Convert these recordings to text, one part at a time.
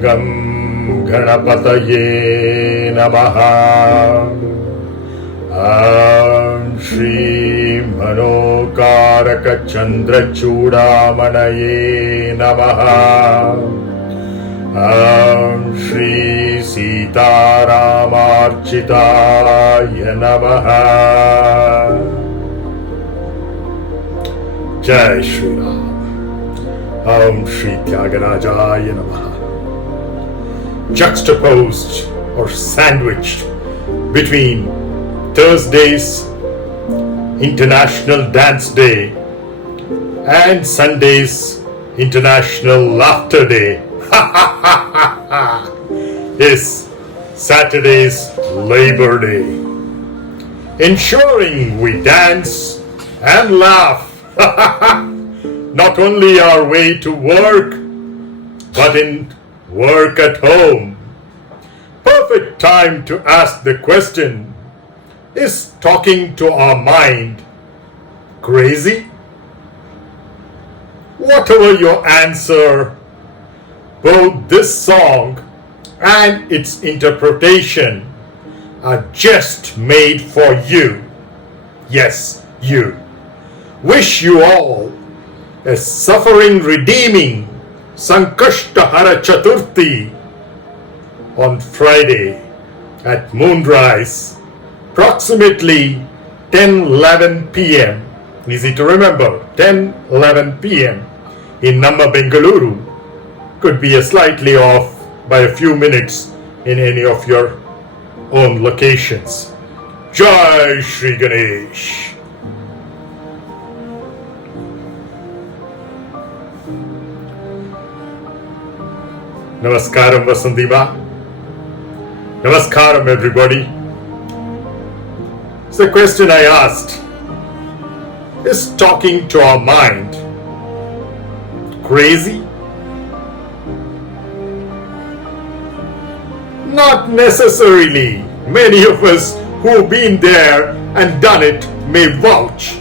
Gam Ganapataye Namaha. Shri Manokaraka Chandra Chudamanaye Namaha. Shri Sitaramarchitaya Namaha. Jai Shri Ram. Shri tyāgarāja Namaha. Juxtaposed or sandwiched between Thursday's International Dance Day and Sunday's International Laughter Day is Saturday's Labor Day, ensuring we dance and laugh not only our way to work, but in work at home. Perfect time to ask the question, is talking to our mind crazy? Whatever your answer, both this song and its interpretation are just made for you. Yes, you. Wish you all a suffering-redeeming sankashtahara chaturti on Friday at moonrise, approximately 10:11 p.m. Easy to remember, 10:11 p.m. in namma, Bengalūrū. Could be slightly off by a few minutes in any of your own locations. Jai Shri Ganésh. Namaskaram Vasandima. Namaskaram everybody. It's the question I asked. Is talking to our mind crazy? Not necessarily. Many of us who've been there and done it may vouch.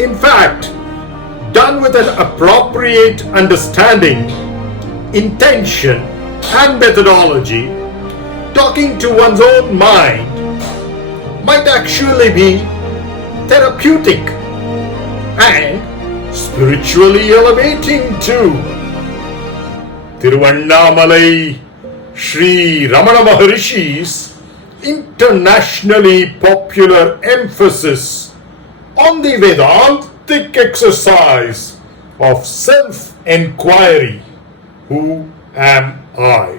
In fact, done with an appropriate understanding, intention and methodology, talking to one's own mind might actually be therapeutic and spiritually elevating too. Tiruvannamalai Sri Ramana Maharishi's internationally popular emphasis on the Vedantic exercise of self-enquiry, who am I,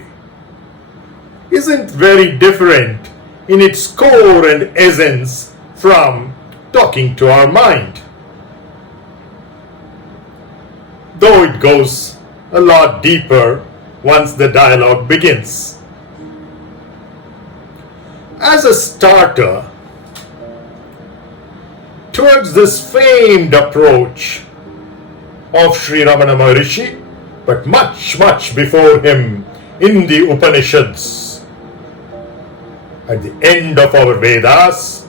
isn't very different in its core and essence from talking to our mind, though it goes a lot deeper once the dialogue begins. As a starter towards this famed approach of Sri Ramana Maharishi, but much, much before him in the Upanishads, at the end of our Vedas,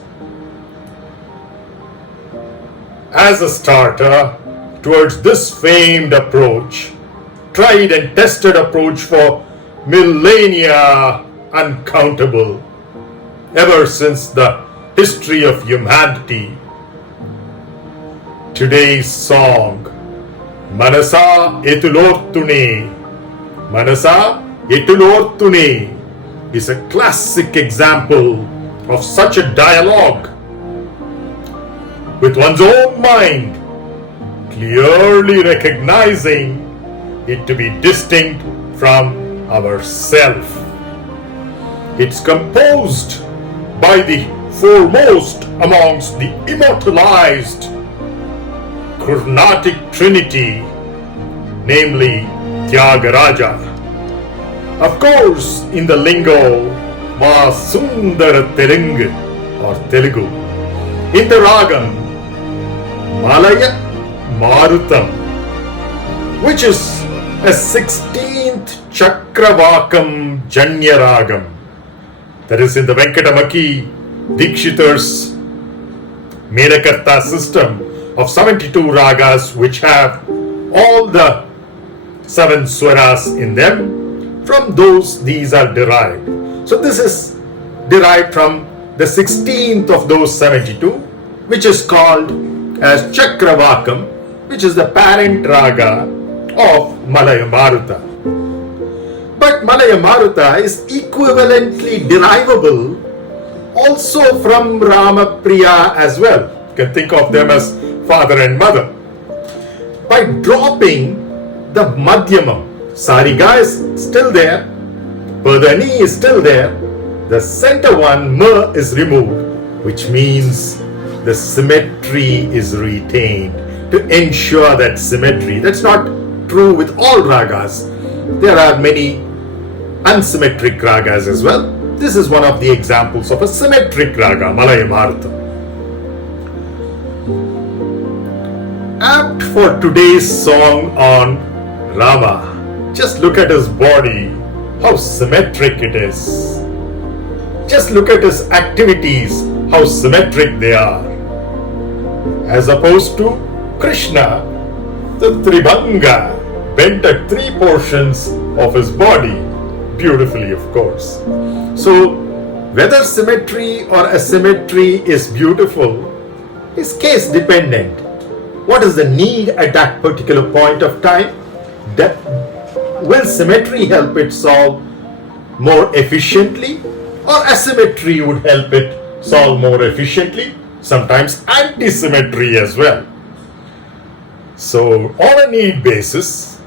as a starter towards this famed approach, tried and tested approach for millennia uncountable, ever since the history of humanity. Today's song, manasa eTulōrthuné, manasa eTulōrthuné, is a classic example of such a dialogue with one's own mind, clearly recognizing it to be distinct from ourself. It's composed by the foremost amongst the immortalized Carnatic Trinity, namely Tyāgarāja. Of course, in the lingo, Sundara Telugu or Telugu, in the ragam malaya-mārutam, which is a 16th Chakravakam Janyaragam, that is in the Venkatamaki Dikshitar's Medakarta system of 72 ragas which have all the 7 swaras in them. From those, these are derived. So this is derived from the 16th of those 72, which is called as Chakravakam, which is the parent raga of malaya-mārutam. But malaya-mārutam is equivalently derivable also from Ramapriya as well. You can think of them as father and mother. By dropping the madhyamam, sariga is still there, padani is still there, the center one, ma, is removed, which means the symmetry is retained to ensure that symmetry. That's not true with all ragas. There are many unsymmetric ragas as well. This is one of the examples of a symmetric raga, malaya-mārutam. Apt for today's song on Rama. Just look at his body, how symmetric it is. Just look at his activities, how symmetric they are. As opposed to Krishna, the Tribhanga bent at 3 portions of his body, beautifully of course. So, whether symmetry or asymmetry is beautiful is case dependent. What is the need at that particular point of time? Will symmetry help it solve more efficiently, or asymmetry would help it solve more efficiently? Sometimes anti-symmetry as well. So, on a need basis,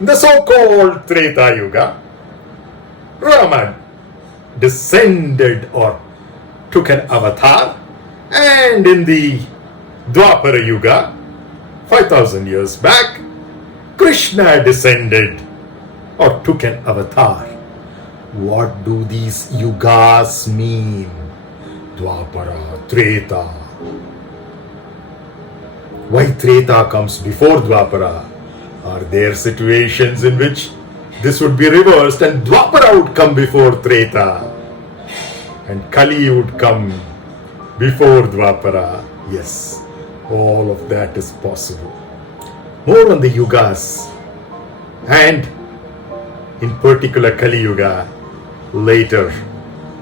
in the so-called Treta Yuga, Rama descended or took an avatar, and in the Dwapara Yuga, 5000 years back, Krishna descended or took an avatar. What do these yugas mean? Dwapara, Treta. Why Treta comes before Dwapara? Are there situations in which this would be reversed and Dwapara would come before Treta and Kali would come before Dwapara? Yes, all of that is possible. More on the yugas, and in particular Kali Yuga later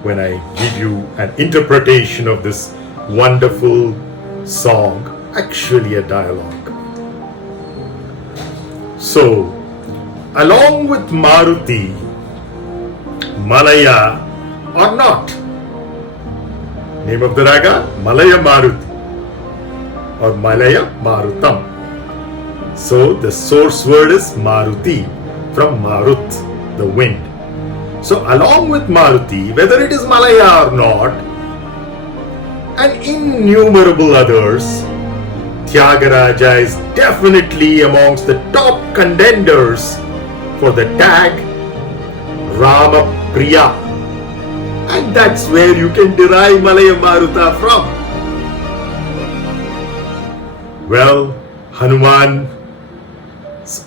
when I give you an interpretation of this wonderful song, actually a dialogue. So, along with Maruti, Malaya or not. Name of the raga, malaya-mārutam or malaya-mārutam. So the source word is Maruti, from Marut, the wind. So along with Maruti, whether it is Malaya or not, and innumerable others, Tyāgarāja is definitely amongst the top contenders for the tag Ramapriya. And that's where you can derive malaya-mārutam from. Well, Hanuman's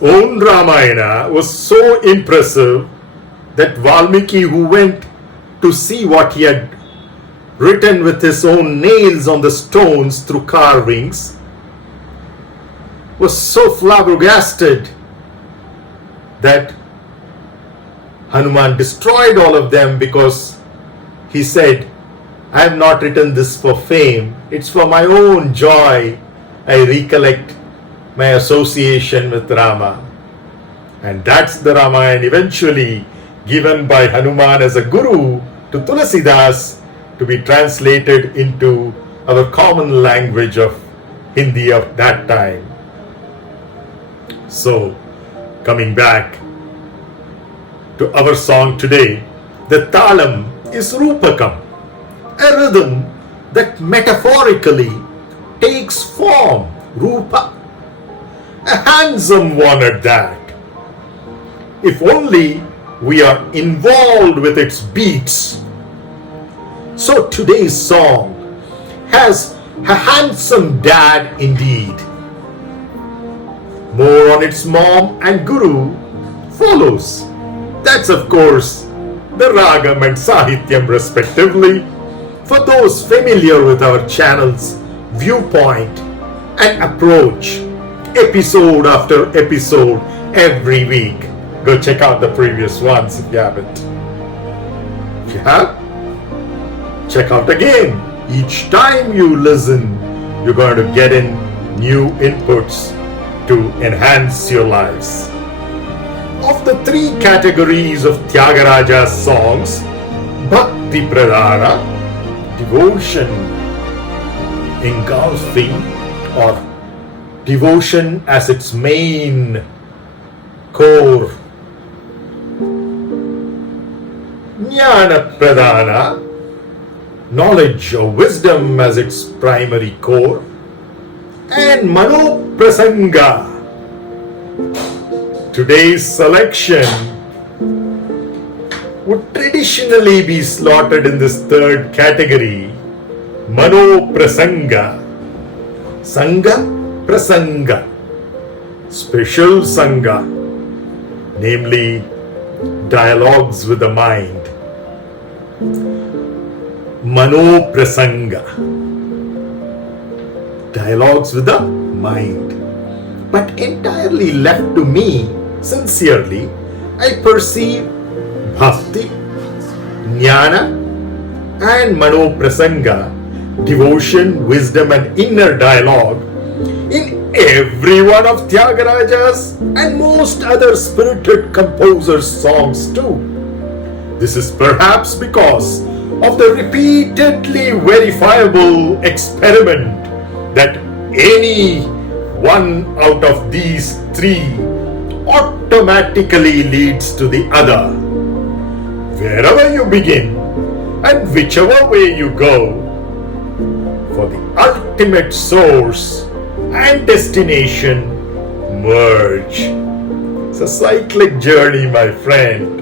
own Ramayana was so impressive that Valmiki, who went to see what he had written with his own nails on the stones through carvings, was so flabbergasted that Hanuman destroyed all of them, because he said, I have not written this for fame, it's for my own joy. I recollect my association with Rama. And that's the Ramayana eventually given by Hanuman as a guru to Tulasidas to be translated into our common language of Hindi of that time. So, coming back to our song today, the talam is rūpakam, a rhythm that metaphorically takes form, rūpa, a handsome one at that. If only we are involved with its beats. So today's song has a handsome dad indeed. More on its mom and guru follows. That's of course the ragam and sahityam respectively. For those familiar with our channel's viewpoint and approach, episode after episode every week, go check out the previous ones if you haven't. If you have, check out again. Each time you listen, you're going to get in new inputs to enhance your lives. Of the three categories of Tyāgarāja songs, Bhakti Pradhana, devotion engulfing or devotion as its main core, Jnana Pradhana, knowledge or wisdom as its primary core, and Mano Prasanga. Today's selection would traditionally be slotted in this third category, Mano Prasanga. Sangha Prasanga, special Sangha, namely dialogues with the mind. Mano Prasanga, dialogues with the mind. But entirely left to me, sincerely, I perceive Bhakti, Jnana and Mano Prasanga, devotion, wisdom and inner dialogue in every one of Tyāgarāja's and most other spirited composers' songs too. This is perhaps because of the repeatedly verifiable experiment that any one out of these three automatically leads to the other. Wherever you begin and whichever way you go, for the ultimate source and destination merge. It's a cyclic journey, my friend.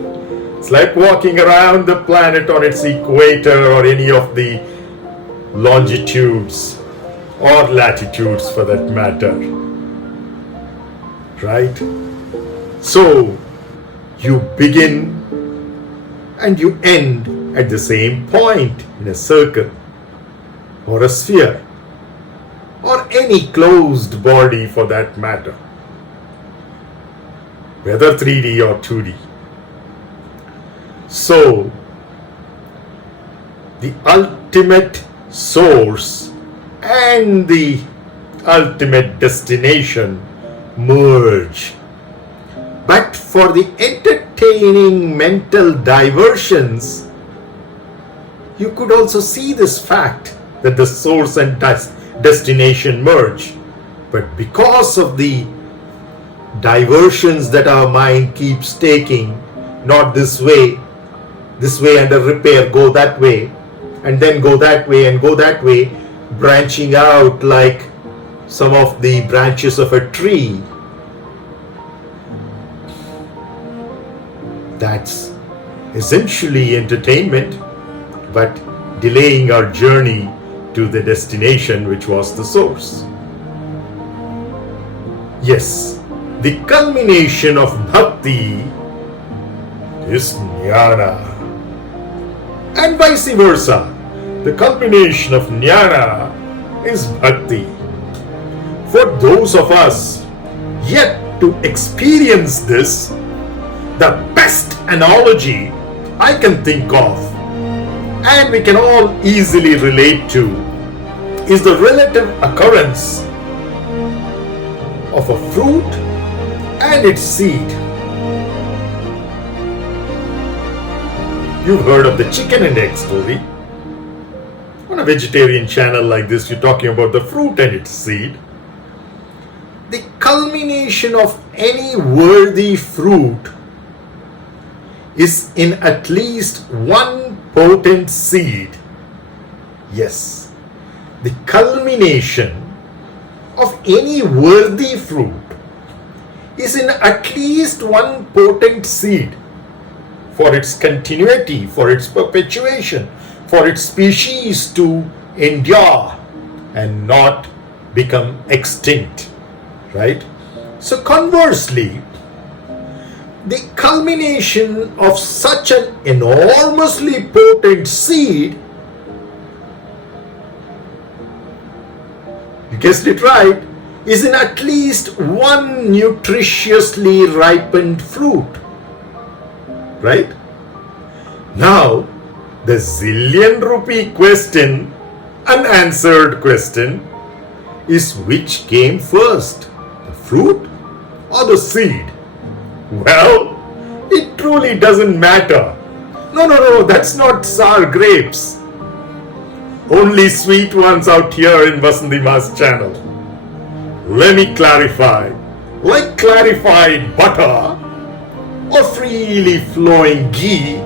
It's like walking around the planet on its equator or any of the longitudes or latitudes for that matter. Right? So, you begin and you end at the same point in a circle or a sphere or any closed body for that matter, whether 3D or 2D. So, the ultimate source and the ultimate destination merge. But for the entertaining mental diversions, you could also see this fact that the source and destination merge. But because of the diversions that our mind keeps taking, not this way under repair, go that way, and then go that way and go that way, branching out like some of the branches of a tree. That's essentially entertainment, but delaying our journey to the destination, which was the source. Yes, the culmination of bhakti is jnana, and vice versa. The culmination of jnana is bhakti. For those of us yet to experience this, the best analogy I can think of, and we can all easily relate to, is the relative occurrence of a fruit and its seed. You've heard of the chicken and egg story. On a vegetarian channel like this, you're talking about the fruit and its seed. The culmination of any worthy fruit is in at least one potent seed. Yes, the culmination of any worthy fruit is in at least one potent seed for its continuity, for its perpetuation, for its species to endure and not become extinct, right? So conversely, the culmination of such an enormously potent seed, you guessed it right, is in at least one nutritiously ripened fruit. Right? Now, the zillion rupee question, unanswered question, is which came first, the fruit or the seed? Well, it truly doesn't matter. No, that's not sour grapes. Only sweet ones out here in Vasanthi Ma's channel. Let me clarify. Like clarified butter or freely flowing ghee,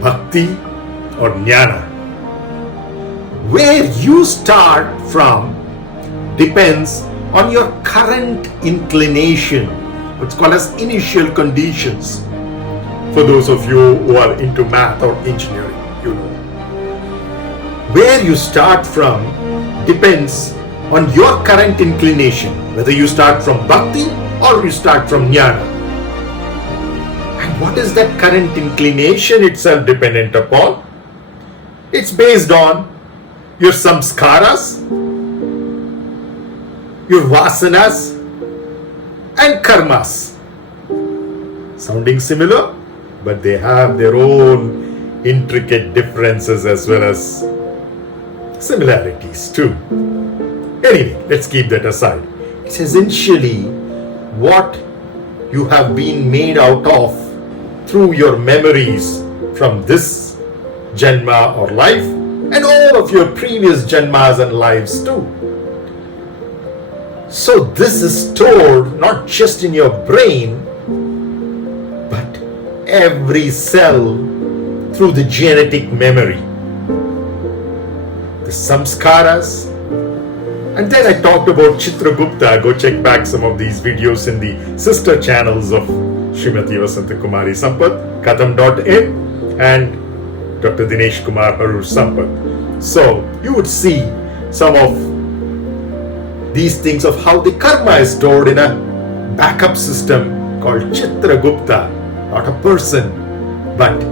bhakti or jnana. Where you start from depends on your current inclination, what's called as initial conditions. For those of you who are into math or engineering, you know. Where you start from depends on your current inclination, whether you start from bhakti or you start from jnana. And what is that current inclination itself dependent upon? It's based on your samskaras, your vasanas and karmas. Sounding similar, but they have their own intricate differences as well as similarities too. Anyway, let's keep that aside. It's essentially what you have been made out of through your memories from this janma or life and all of your previous janmas and lives too. So this is stored not just in your brain, but every cell through the genetic memory. The samskaras. And then I talked about Chitragupta. Go check back some of these videos in the sister channels of Srimati Vasanta Kumari Sampath, Katham.in and Dr. Dinesh Kumar Harur Sampath. So you would see some of these things of how the karma is stored in a backup system called Chitragupta, not a person, but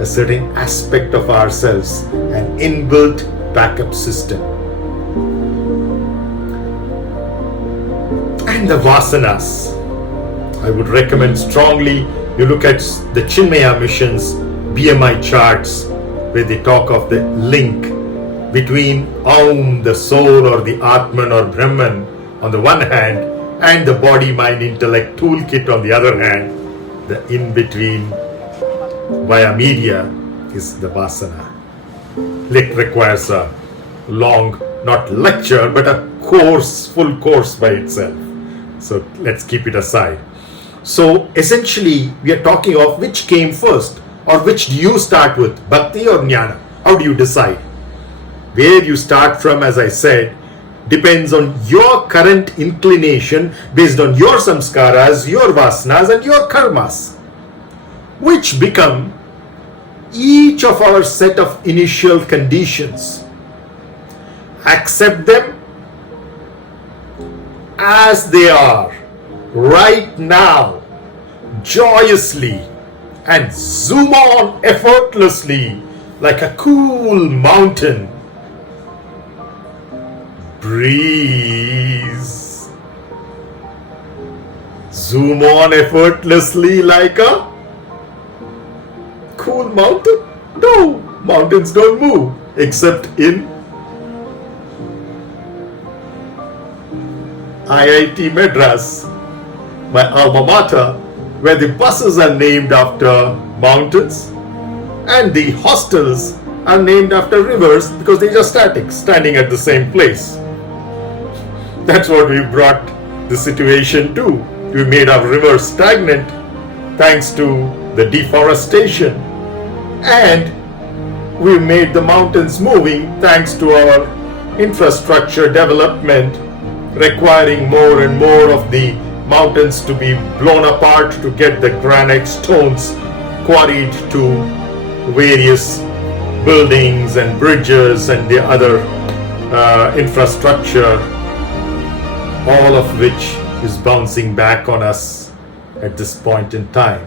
a certain aspect of ourselves, an inbuilt backup system. And the vasanas, I would recommend strongly you look at the Chinmaya Mission's BMI charts where they talk of the link between Aum, the soul or the Atman or Brahman on the one hand, and the body, mind, intellect toolkit on the other hand. The in-between via media is the vasana. It requires a long, not lecture, but a course, full course by itself. So let's keep it aside. So essentially, we are talking of which came first, or which do you start with, bhakti or jnana? How do you decide? Where you start from, as I said, depends on your current inclination based on your samskaras, your vasanas and your karmas, which become each of our set of initial conditions. Accept them as they are right now, joyously, and zoom on effortlessly like a cool mountain. Breeze. Zoom on effortlessly like a cool mountain? No, mountains don't move except in IIT Madras, my alma mater, where the buses are named after mountains and the hostels are named after rivers because they're just static, standing at the same place. That's what we brought the situation to. We made our rivers stagnant thanks to the deforestation, and we made the mountains moving thanks to our infrastructure development, requiring more and more of the mountains to be blown apart to get the granite stones quarried to various buildings and bridges and the other infrastructure all of which is bouncing back on us at this point in time.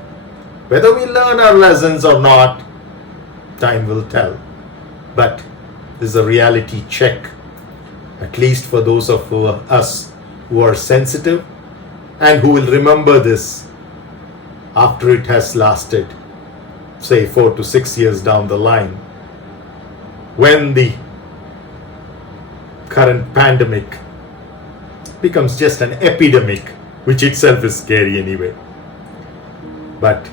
Whether we learn our lessons or not, time will tell. But this is a reality check, at least for those of us who are sensitive and who will remember this after it has lasted, say 4 to 6 years down the line, when the current pandemic becomes just an epidemic, which itself is scary anyway. But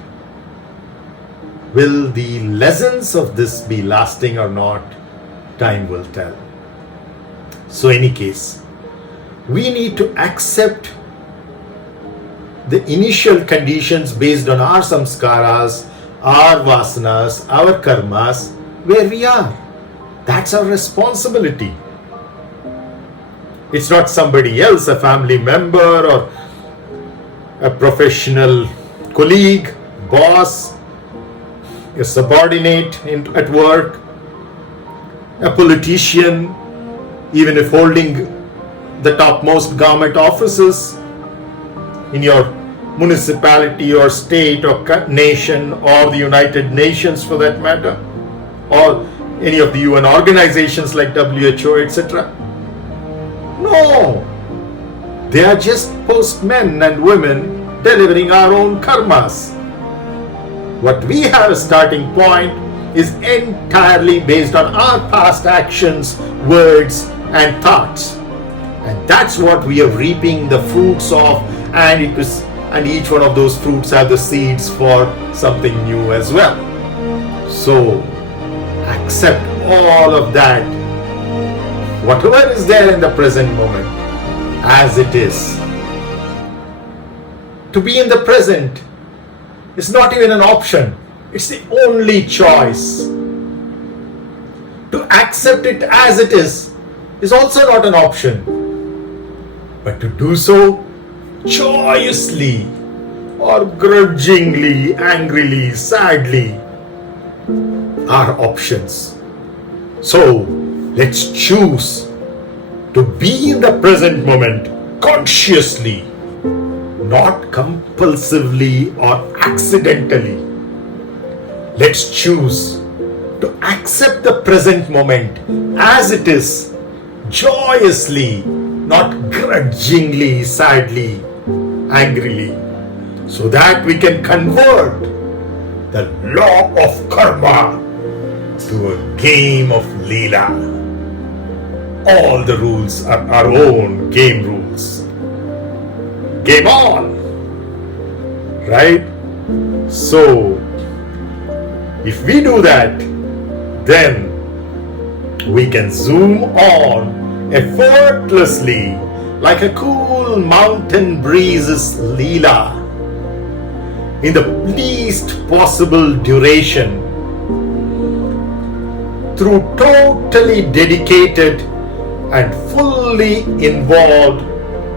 will the lessons of this be lasting or not? Time will tell. So in any case, we need to accept the initial conditions based on our samskaras, our vasanas, our karmas, where we are. That's our responsibility. It's not somebody else, a family member or a professional colleague, boss, a subordinate at work, a politician, even if holding the topmost government offices in your municipality or state or nation or the United Nations for that matter, or any of the UN organizations like WHO, etc. No, they are just postmen and women delivering our own karmas. What we have a starting point is entirely based on our past actions, words and thoughts. And that's what we are reaping the fruits of, and each one of those fruits have the seeds for something new as well. So accept all of that, whatever is there in the present moment, as it is. To be in the present is not even an option, it's the only choice. To accept it as it is also not an option. But to do so joyously or grudgingly, angrily, sadly are options. So let's choose to be in the present moment consciously, not compulsively or accidentally. Let's choose to accept the present moment as it is, joyously, not grudgingly, sadly, angrily, so that we can convert the law of karma to a game of Leela. All the rules are our own game rules. Game on! Right? So, if we do that, then we can zoom on effortlessly like a cool mountain breeze's Leela in the least possible duration through totally dedicated and fully involved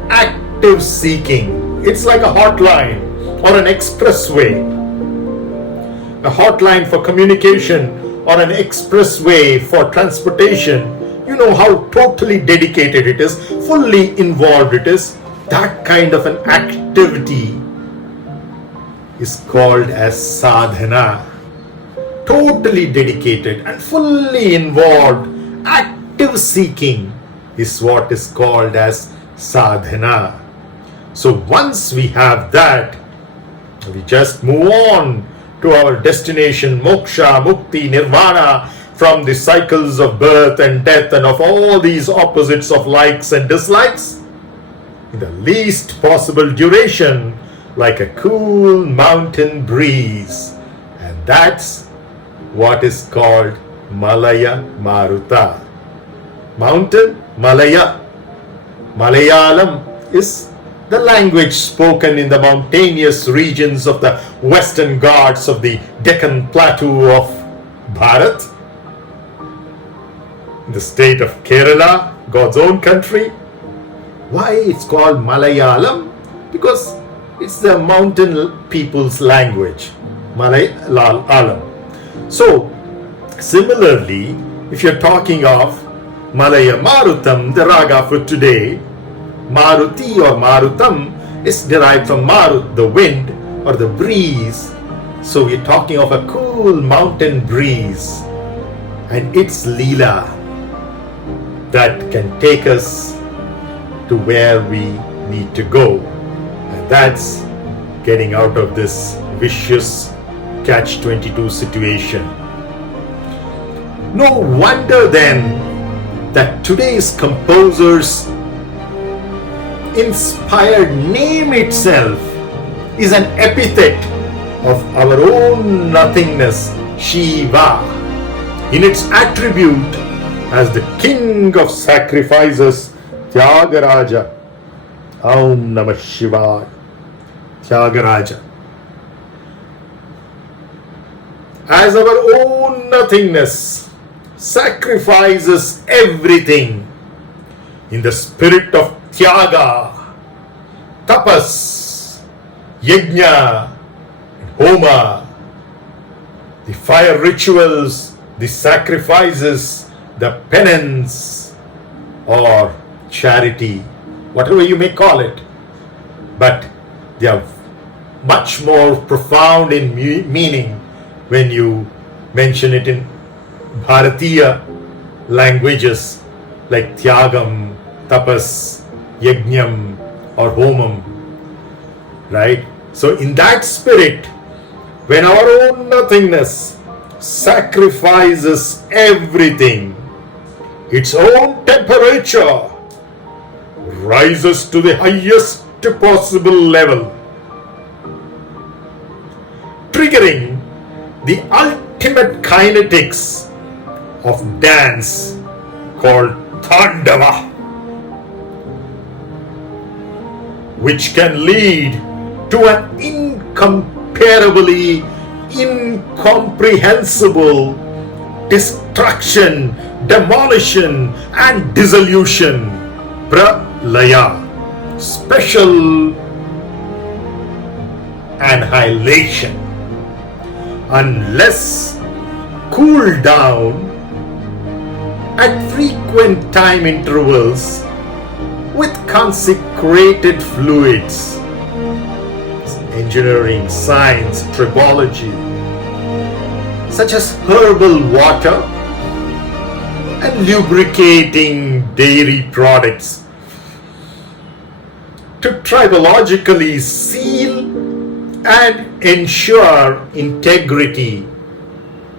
active seeking. It's like a hotline or an expressway. A hotline for communication or an expressway for transportation. You know how totally dedicated it is, fully involved it is. That kind of an activity is called as sadhana. Totally dedicated and fully involved, active seeking is what is called as sadhana. So once we have that, we just move on to our destination, moksha, mukti, nirvana, from the cycles of birth and death and of all these opposites of likes and dislikes in the least possible duration, like a cool mountain breeze. And that's what is called malaya-mārutam. Mountain, Malaya. Malayalam is the language spoken in the mountainous regions of the western Ghats of the Deccan Plateau of Bharat, in the state of Kerala, God's own country. Why it's called Malayalam? Because it's the mountain people's language, Malayalam. So, similarly, if you're talking of malaya-mārutam, the raga for today, Maruti or Marutam is derived from Marut, the wind or the breeze. So we're talking of a cool mountain breeze and its Leela that can take us to where we need to go. And that's getting out of this vicious catch-22 situation. No wonder then that today's composer's inspired name itself is an epithet of our own nothingness, Shiva, in its attribute as the king of sacrifices, tyāgarāja. Om Namah Shivaya. Tyāgarāja. As our own nothingness sacrifices everything in the spirit of Tyaga, Tapas, Yajna, Homa, the fire rituals, the sacrifices, the penance or charity, whatever you may call it, but they are much more profound in meaning when you mention it in Bharatiya languages like Tyagam, Tapas, Yajnam or Homam, right? So in that spirit, when our own nothingness sacrifices everything, its own temperature rises to the highest possible level, triggering the ultimate kinetics of dance called Tandava, which can lead to an incomparably incomprehensible destruction, demolition and dissolution, pralaya, special annihilation, unless cooled down at frequent time intervals with consecrated fluids, engineering, science, tribology, such as herbal water and lubricating dairy products to tribologically seal and ensure integrity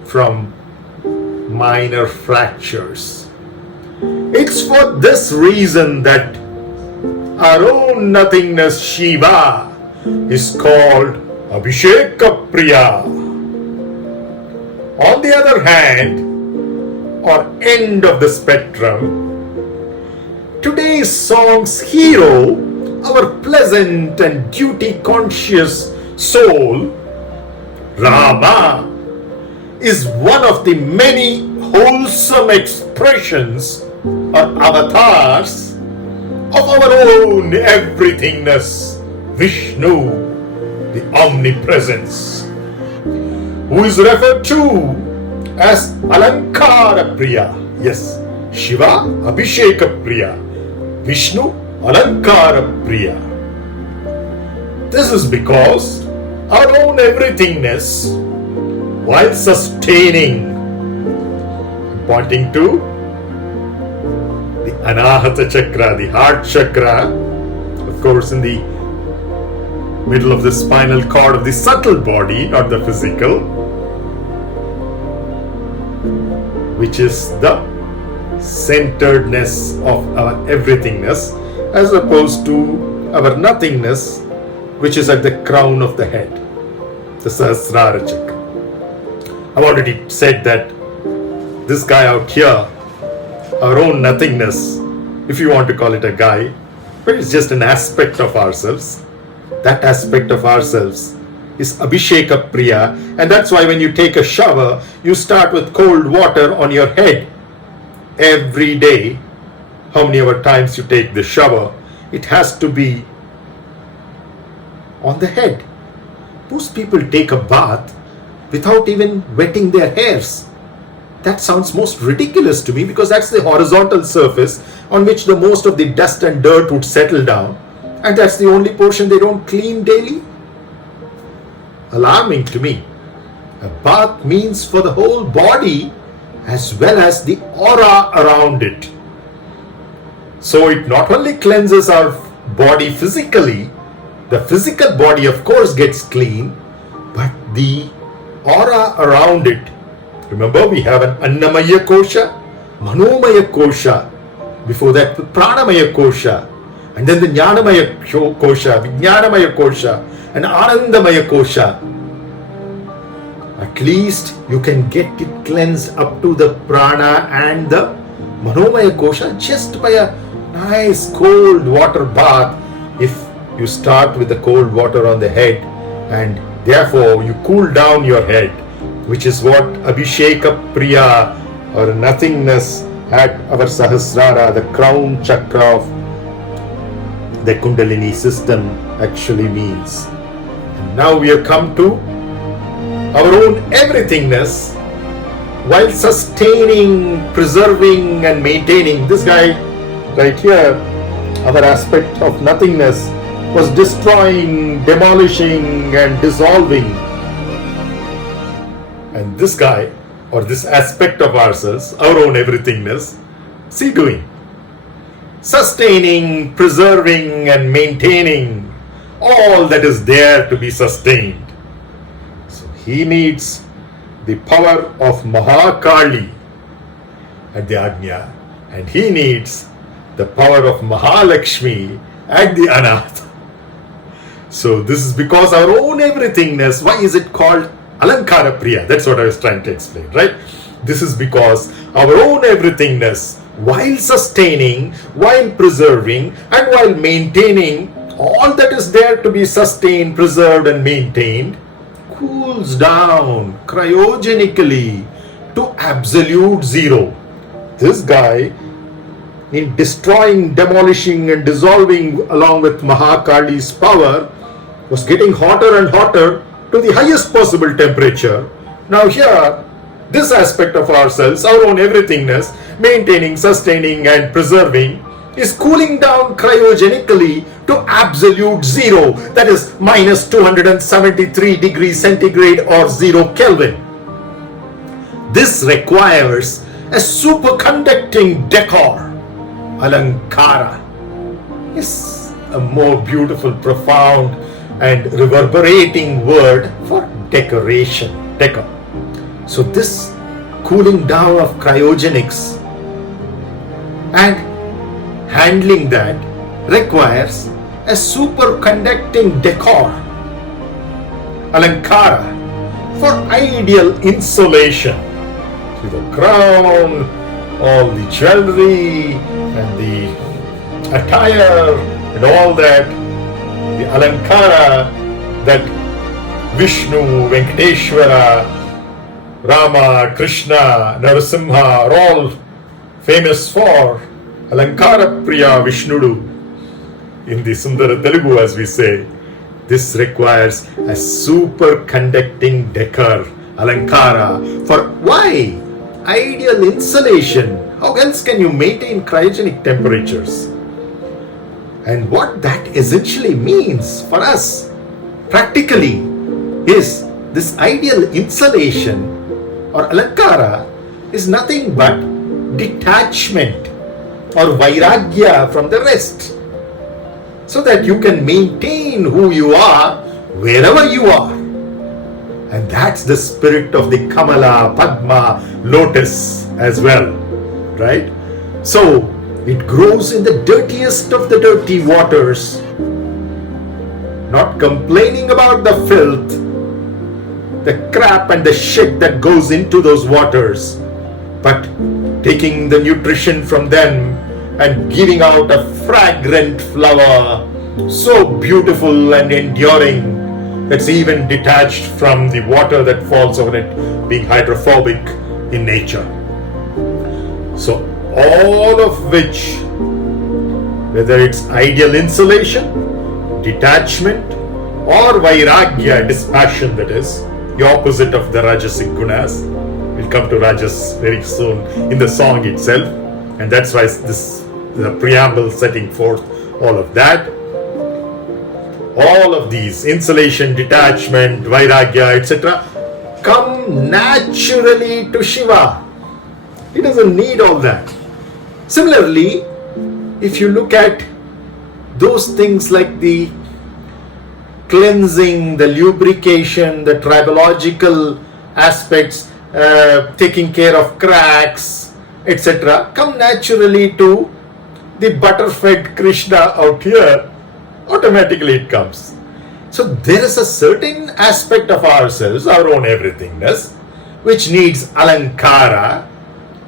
from minor fractures. It's for this reason that our own nothingness Shiva is called Abhisheka Priya. On the other hand, or end of the spectrum, today's song's hero, our pleasant and duty-conscious soul, Rama, is one of the many wholesome expressions or avatars of our own everythingness, Vishnu, the omnipresence, who is referred to as Alankara Priya. Yes, Shiva Abhisheka Priya, Vishnu Alankara Priya. This is because our own everythingness, while sustaining, pointing to the Anahata Chakra, the heart chakra, of course in the middle of the spinal cord of the subtle body, not the physical, which is the centeredness of our everythingness, as opposed to our nothingness, which is at the crown of the head, the Sahasrara chakra. I've already said that this guy out here, our own nothingness, if you want to call it a guy, but it's just an aspect of ourselves. That aspect of ourselves is Abhisheka Priya, and that's why when you take a shower, you start with cold water on your head every day. How many ever times you take the shower, it has to be on the head. Most people take a bath without even wetting their hairs. that sounds most ridiculous to me, because that's the horizontal surface on which the most of the dust and dirt would settle down, and that's the only portion they don't clean daily. Alarming to me. A bath means for the whole body as well as the aura around it. So it not only cleanses our body physically, the physical body of course gets clean, but the aura around it. Remember, we have an annamaya kosha, manomaya kosha, before that the pranamaya kosha, and then the jnanamaya kosha, vijnanamaya kosha, and anandamaya kosha. At least you can get it cleansed up to the prana and the manomaya kosha just by a nice cold water bath. If you start with the cold water on the head, and therefore you cool down your head, which is what Abhisheka Priya, or nothingness at our Sahasrara, the crown chakra of the Kundalini system, actually means. And now we have come to our own everythingness while sustaining, preserving and maintaining. This guy right here, our aspect of nothingness, was destroying, demolishing and dissolving. And this guy, or this aspect of ourselves, our own everythingness, what's he doing? Sustaining, preserving and maintaining all that is there to be sustained. So he needs the power of Mahakali at the Ajna, and he needs the power of Mahalakshmi at the Anath. So this is because our own everythingness. Why is it called Alankara Priya? That's what I was trying to explain, right? This is because our own everythingness, while sustaining, while preserving and while maintaining all that is there to be sustained, preserved and maintained, cools down cryogenically to absolute zero. This guy, in destroying, demolishing and dissolving along with Mahakali's power, was getting hotter and hotter to the highest possible temperature. Now here, this aspect of ourselves, our own everythingness, maintaining, sustaining and preserving, is cooling down cryogenically to absolute zero, that is minus 273 degrees centigrade or 0 Kelvin. This requires a superconducting decor. Alankara is a more beautiful, profound and reverberating word for decoration, decor. So this cooling down of cryogenics and handling that requires a superconducting decor, Alankara, for ideal insulation. See the crown, all the jewelry and the attire and all that, the Alankara that Vishnu, Venkateshwara, Rama, Krishna, Narasimha are all famous for. Alankara Priya Vishnudu in the Sundara Telugu, as we say. This requires a superconducting decor, Alankara. For why? Ideal insulation. How else can you maintain cryogenic temperatures? And what that essentially means for us practically is this ideal insulation or Alankara is nothing but detachment or vairagya from the rest, so that you can maintain who you are wherever you are. And that's the spirit of the Kamala, Padma, lotus as well, right? So it grows in the dirtiest of the dirty waters, not complaining about the filth, the crap and the shit that goes into those waters, but taking the nutrition from them and giving out a fragrant flower, so beautiful and enduring, that's even detached from the water that falls on it, being hydrophobic in nature. So all of which, whether it's ideal insulation, detachment, or vairagya, dispassion, that is the opposite of the rajasic gunas, We'll come to Rajas very soon in the song itself, and that's why this the preamble setting forth all of that. All of these, insulation, detachment, vairagya, etc., come naturally to Shiva. He doesn't need all that. Similarly, if you look at those things like the cleansing, the lubrication, the tribological aspects, taking care of cracks, etc., come naturally to the butter-fed Krishna out here. Automatically it comes. So there is a certain aspect of ourselves, our own everythingness, which needs alankara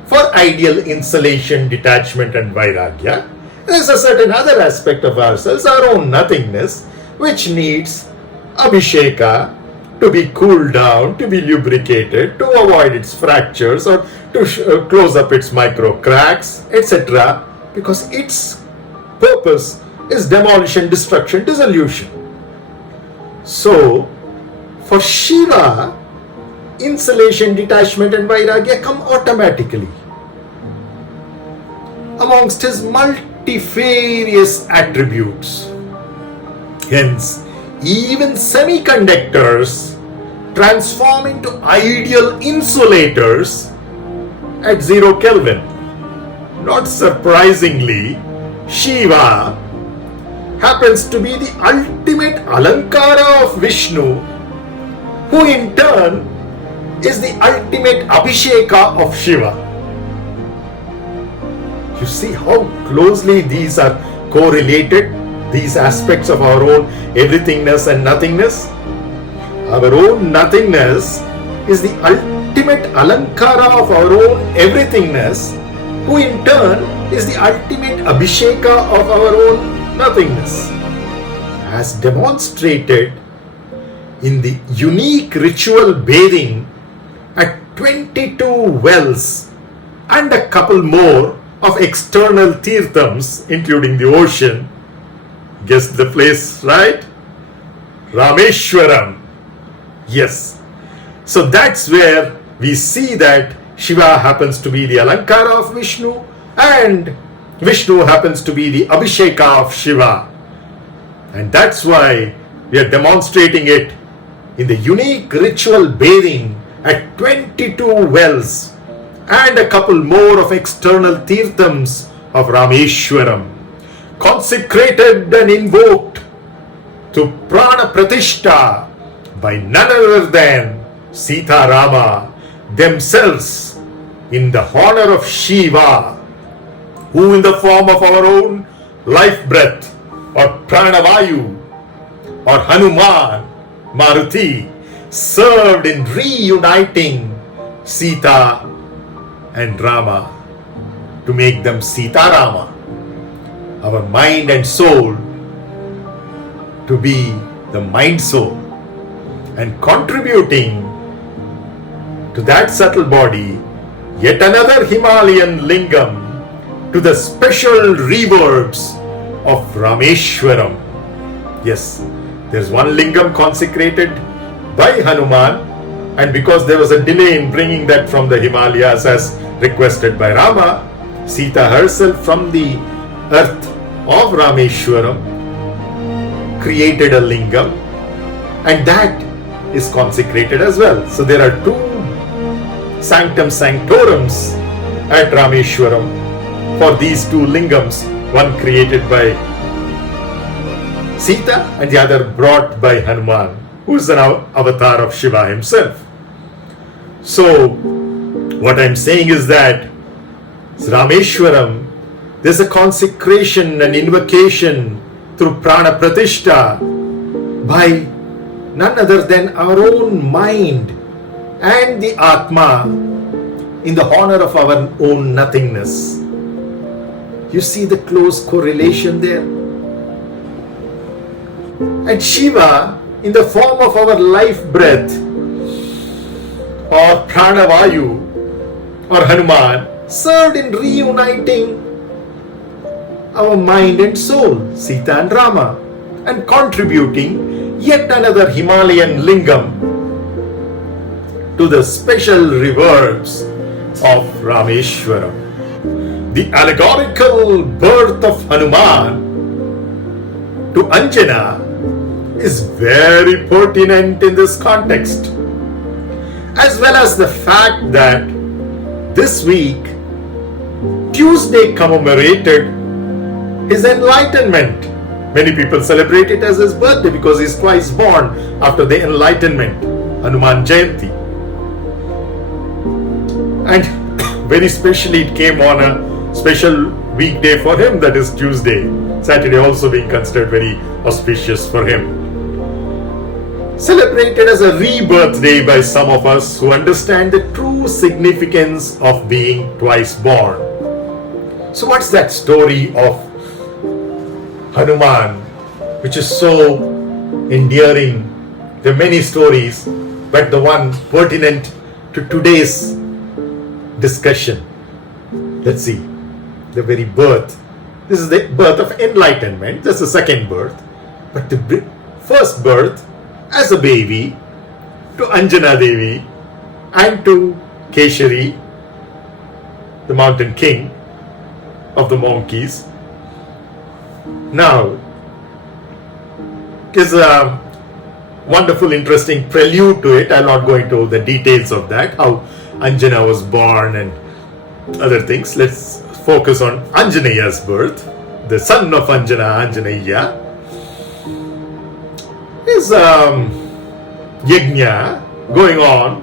for ideal insulation, detachment and vairagya. There is a certain other aspect of ourselves, our own nothingness, which needs abhisheka, to be cooled down, to be lubricated, to avoid its fractures or to close up its micro cracks, etc. Because its purpose is demolition, destruction, dissolution. So, for Shiva, insulation, detachment and vairagya come automatically amongst his multifarious attributes. Hence, even semiconductors transform into ideal insulators at 0 Kelvin. Not surprisingly, Shiva happens to be the ultimate alankara of Vishnu, who in turn is the ultimate abhisheka of Shiva. You see how closely these are correlated, these aspects of our own everythingness and nothingness. Our own nothingness is the ultimate alankara of our own everythingness, who in turn is the ultimate abhisheka of our own nothingness. As demonstrated in the unique ritual bathing at 22 wells and a couple more of external tirthams, including the ocean. Guess the place, right? Rameshwaram. Yes. So that's where we see that Shiva happens to be the alankara of Vishnu and Vishnu happens to be the abhisheka of Shiva. And that's why we are demonstrating it in the unique ritual bathing at 22 wells and a couple more of external tirthams of Rameshwaram, consecrated and invoked to prana pratishtha by none other than Sita Rama themselves, in the honor of Shiva, who in the form of our own life breath or pranavayu or Hanuman, Maruti, served in reuniting Sita and Rama to make them Sita Rama, our mind and soul to be the mind soul, and contributing to that subtle body yet another Himalayan lingam to the special reverbs of Rameshwaram. Yes, there's one lingam consecrated by Hanuman, and because there was a delay in bringing that from the Himalayas as requested by Rama, Sita herself from the earth of Rameshwaram created a lingam, and that is consecrated as well. So there are two sanctum sanctorums at Rameshwaram for these two lingams, one created by Sita and the other brought by Hanuman, who is an avatar of Shiva himself. So what I'm saying is that Rameshwaram, there's a consecration and invocation through prana pratishtha by none other than our own mind and the Atma in the honor of our own nothingness. You see the close correlation there? And Shiva, in the form of our life breath or pranavayu or Hanuman, served in reuniting our mind and soul, Sita and Rama, and contributing yet another Himalayan lingam to the special reverbs of Rameshwaram. The allegorical birth of Hanuman to Anjana is very pertinent in this context, as well as the fact that this week, Tuesday, commemorated his enlightenment. Many people celebrate it as his birthday because he is twice born after the enlightenment, Hanuman Jayanti. And very specially it came on a special weekday for him, that is Tuesday. Saturday also being considered very auspicious for him. Celebrated as a rebirth day by some of us who understand the true significance of being twice born. So what's that story of Hanuman which is so endearing? There are many stories, but the one pertinent to today's discussion. Let's see. The very birth. This is the birth of enlightenment. That's the second birth. But the first birth as a baby to Anjana Devi and to Keshari, the mountain king of the monkeys. Now, it is a wonderful, interesting prelude to it. I'll not go into the details of that, how Anjana was born and other things. Let's focus on Anjaneya's birth. The son of Anjana, Anjaneya, is yajna going on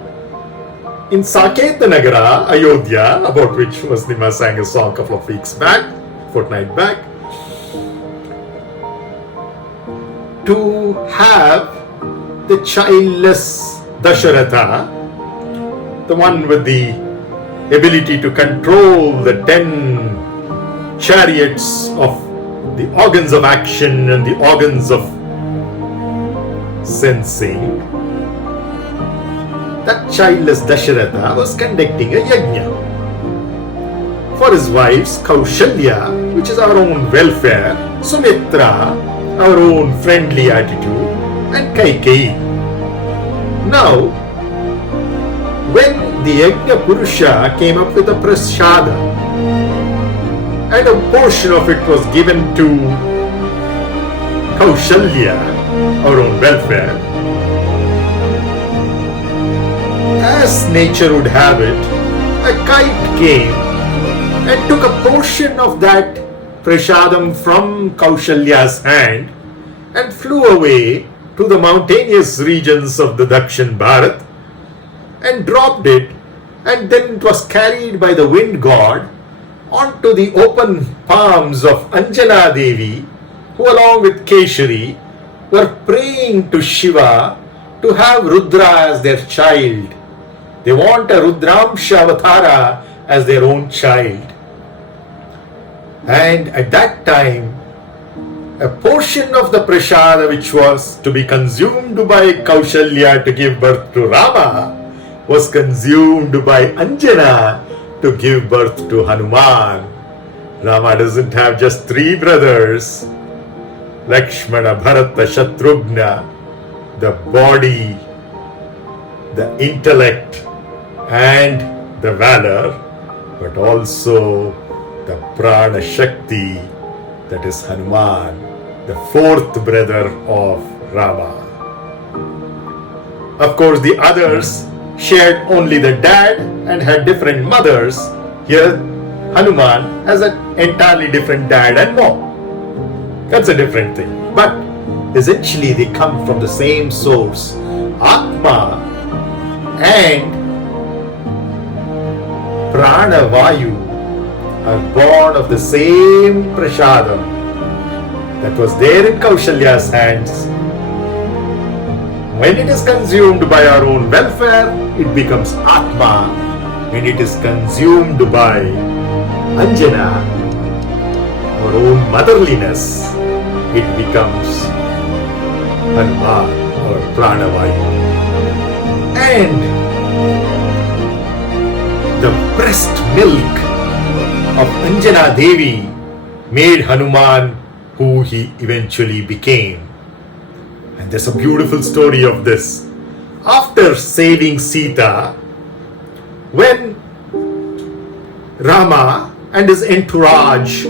in Saketanagara, Ayodhya, about which Muslima sang a song a couple of weeks back, fortnight back, to have the childless Dasharatha, the one with the ability to control the 10 chariots of the organs of action and the organs of sensing. That childless Dasharatha was conducting a yajna for his wives Kaushalya, which is our own welfare, Sumitra, our own friendly attitude, and Kaikeyi. Now, when the Yajna Purusha came up with a prasada, and a portion of it was given to Kaushalya, our own welfare, as nature would have it, a kite came and took a portion of that prasadam from Kaushalya's hand and flew away to the mountainous regions of the Dakshin Bharat and dropped it, and then it was carried by the wind god onto the open palms of Anjana Devi, who along with Keshari were praying to Shiva to have Rudra as their child. They want a Rudramsha Avatara as their own child. And at that time, a portion of the prasada which was to be consumed by Kaushalya to give birth to Rama was consumed by Anjana to give birth to Hanuman. Rama doesn't have just 3 brothers, Lakshmana, Bharata, Shatrughna, the body, the intellect and the valor, but also the prana shakti, that is Hanuman, the 4th brother of Rama. Of course, the others shared only the dad and had different mothers. Here, Hanuman has an entirely different dad and mom. That's a different thing. But essentially, they come from the same source. Atma and Prana Vayu are born of the same prasadam that was there in Kaushalya's hands. When it is consumed by our own welfare, it becomes Atma. When it is consumed by Anjana, our own motherliness, it becomes Hanuman or Pranavayu. And the breast milk of Anjana Devi made Hanuman who he eventually became. And there's a beautiful story of this. after saving Sita, when Rama and his entourage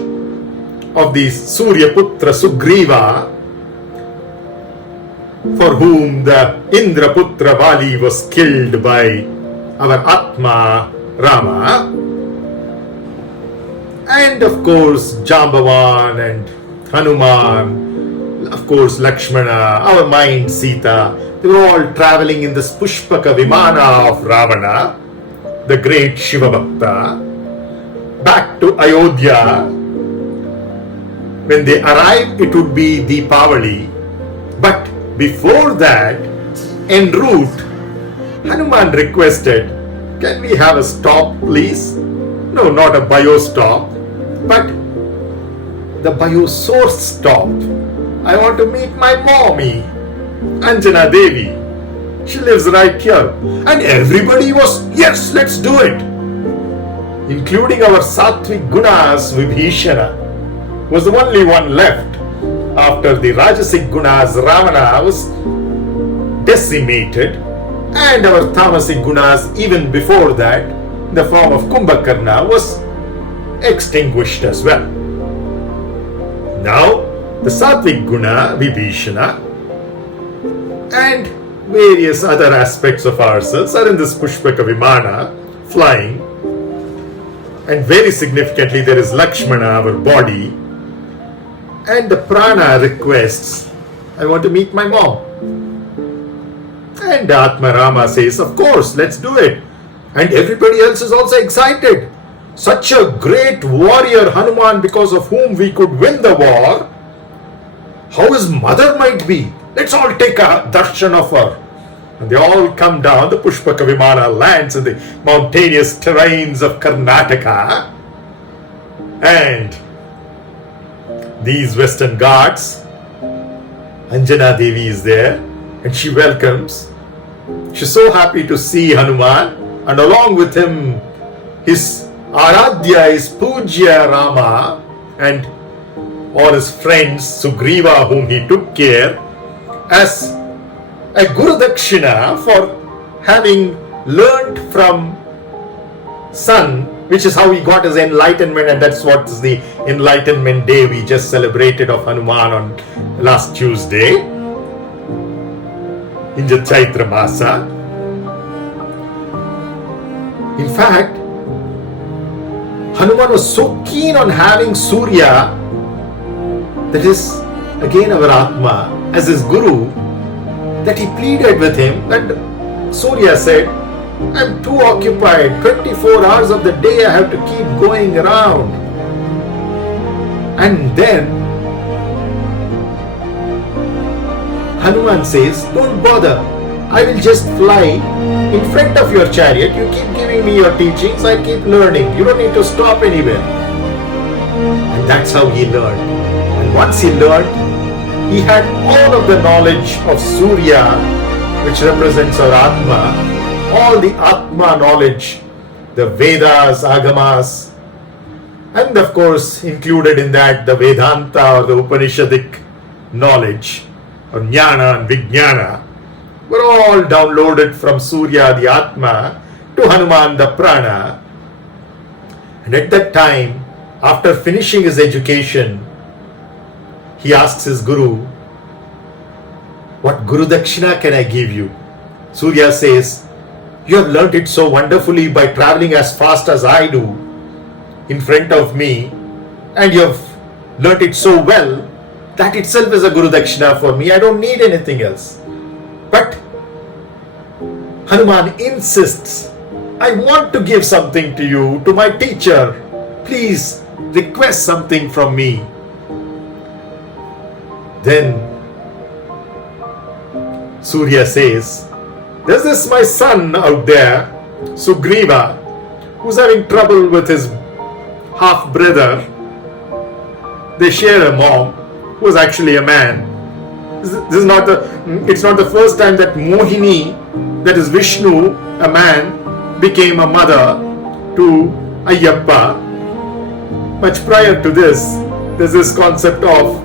of the Surya Putra Sugriva, for whom the Indra Putra Bali was killed by our Atma Rama, and of course Jambavan and Hanuman, of course Lakshmana, our mind Sita, they were all traveling in this Pushpaka Vimana of Ravana, the great Shiva Bhakta, back to Ayodhya. When they arrived, it would be Deepavali, but before that, en route, Hanuman requested, can we have a stop please? No, not a bio stop, but the bio source stop. I want to meet my mommy, Anjana Devi. She lives right here. And everybody was, yes, let's do it. Including our Sattvic Gunas, Vibhishana was the only one left. After the Rajasic Gunas, Ravana was decimated, and our Tamasic Gunas, even before that, in the form of Kumbhakarna, was extinguished as well. Now, the Sattvic Guna, Vibhishana, and various other aspects of ourselves are in this Pushpaka Vimana, flying, and very significantly there is Lakshmana, our body, and the prana requests, I want to meet my mom. And Atma Rama says, of course, let's do it. And everybody else is also excited. Such a great warrior, Hanuman, because of whom we could win the war. How his mother might be. Let's all take a darshan of her. And they all come down. The Pushpaka Vimana lands in the mountainous terrains of Karnataka. And these Western Ghats, Anjana Devi is there, and she welcomes. She's so happy to see Hanuman, and along with him, his Aradhya is Pujya Rama, and all his friends, Sugriva, whom he took care, as a Guru Dakshina for having learnt from son, which is how he got his enlightenment, and that's what is the Enlightenment Day we just celebrated of Hanuman on last Tuesday in the Chaitra Masa. In fact, Hanuman was so keen on having Surya, that is again our Atma, as his Guru, that he pleaded with him, and Surya said, I'm too occupied, 24 hours of the day I have to keep going around. And then Hanuman says, don't bother, I will just fly in front of your chariot. You keep giving me your teachings, I keep learning. You don't need to stop anywhere. And that's how he learned. And once he learned, he had all of the knowledge of Surya, which represents our Atma, all the Atma knowledge, the Vedas, Agamas, and of course included in that the Vedanta or the Upanishadic knowledge, or Jnana and Vijnana, were all downloaded from Surya, the Atma, to Hanuman, the Prana. And at that time, after finishing his education, he asks his Guru, what Guru Dakshina can I give you? Surya says, you have learnt it so wonderfully by traveling as fast as I do in front of me, and you have learnt it so well, that itself is a Guru Dakshina for me. I don't need anything else. But Hanuman insists, I want to give something to you, to my teacher. Please request something from me. Then Surya says, there's this my son out there, Sugriva, who's having trouble with his half-brother. They share a mom, who is actually a man. It's not the first time that Mohini, that is Vishnu, a man, became a mother to Ayyappa. Much prior to this, there's this concept of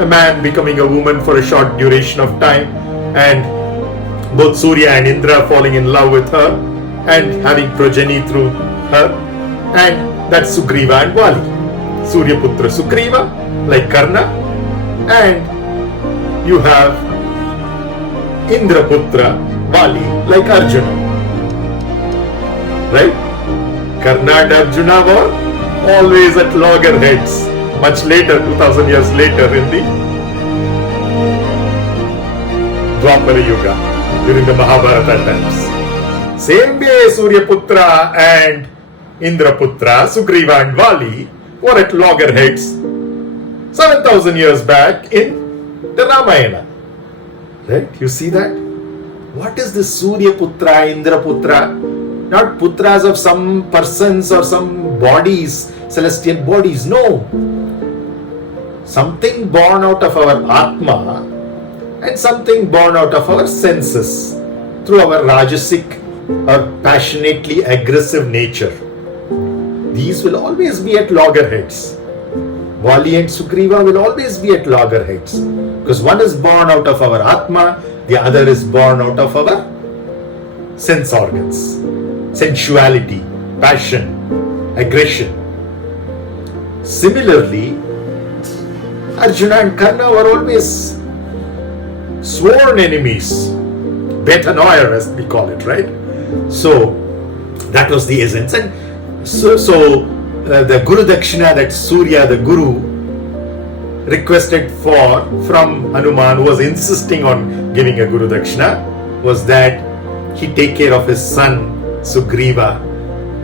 a man becoming a woman for a short duration of time, and both Surya and Indra falling in love with her and having progeny through her, and that's Sugriva and Vali. Surya Putra Sugriva, like Karna, and you have Indra Putra Vali, like Arjuna. Right? Karna and Arjuna were always at loggerheads. Much later, 2000 years later, in the Dwapara Yuga, during the Mahabharata times. Same way, Surya Putra and Indra Putra, Sugriva and Vali were at loggerheads 7,000 years back in the Ramayana. Right? You see that? What is the Surya Putra, Indra Putra? Not putras of some persons or some bodies, celestial bodies. No. Something born out of our Atma and something born out of our senses through our rajasic or passionately aggressive nature. These will always be at loggerheads. Vali and Sugriva will always be at loggerheads, because one is born out of our Atma, the other is born out of our sense organs, sensuality, passion, aggression. Similarly, Arjuna and Karna were always sworn enemies, betanoir as we call it, right? So that was the essence. And so the Guru Dakshina that Surya, the Guru, requested from Hanuman, who was insisting on giving a Guru Dakshina, was that he take care of his son Sugriva,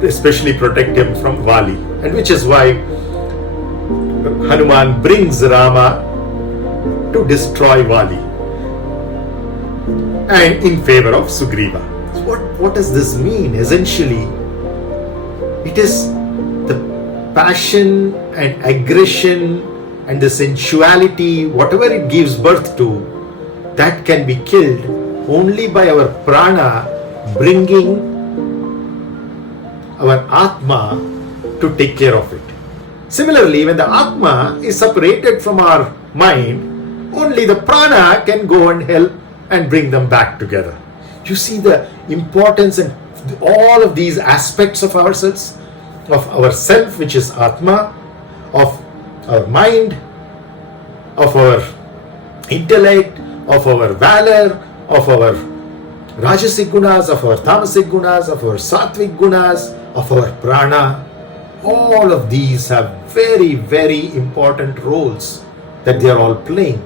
especially protect him from Vali, and which is why Hanuman brings Rama to destroy Vali and in favor of Sugriva. So what does this mean? Essentially, it is the passion and aggression and the sensuality, whatever it gives birth to, that can be killed only by our prana bringing our Atma to take care of it. Similarly, when the Atma is separated from our mind, only the prana can go and help and bring them back together. You see the importance and all of these aspects of ourselves, of our self, which is Atma, of our mind, of our intellect, of our valor, of our Rajasic gunas, of our Tamasic gunas, of our Sattvic gunas, of our prana. All of these have very, very important roles that they are all playing.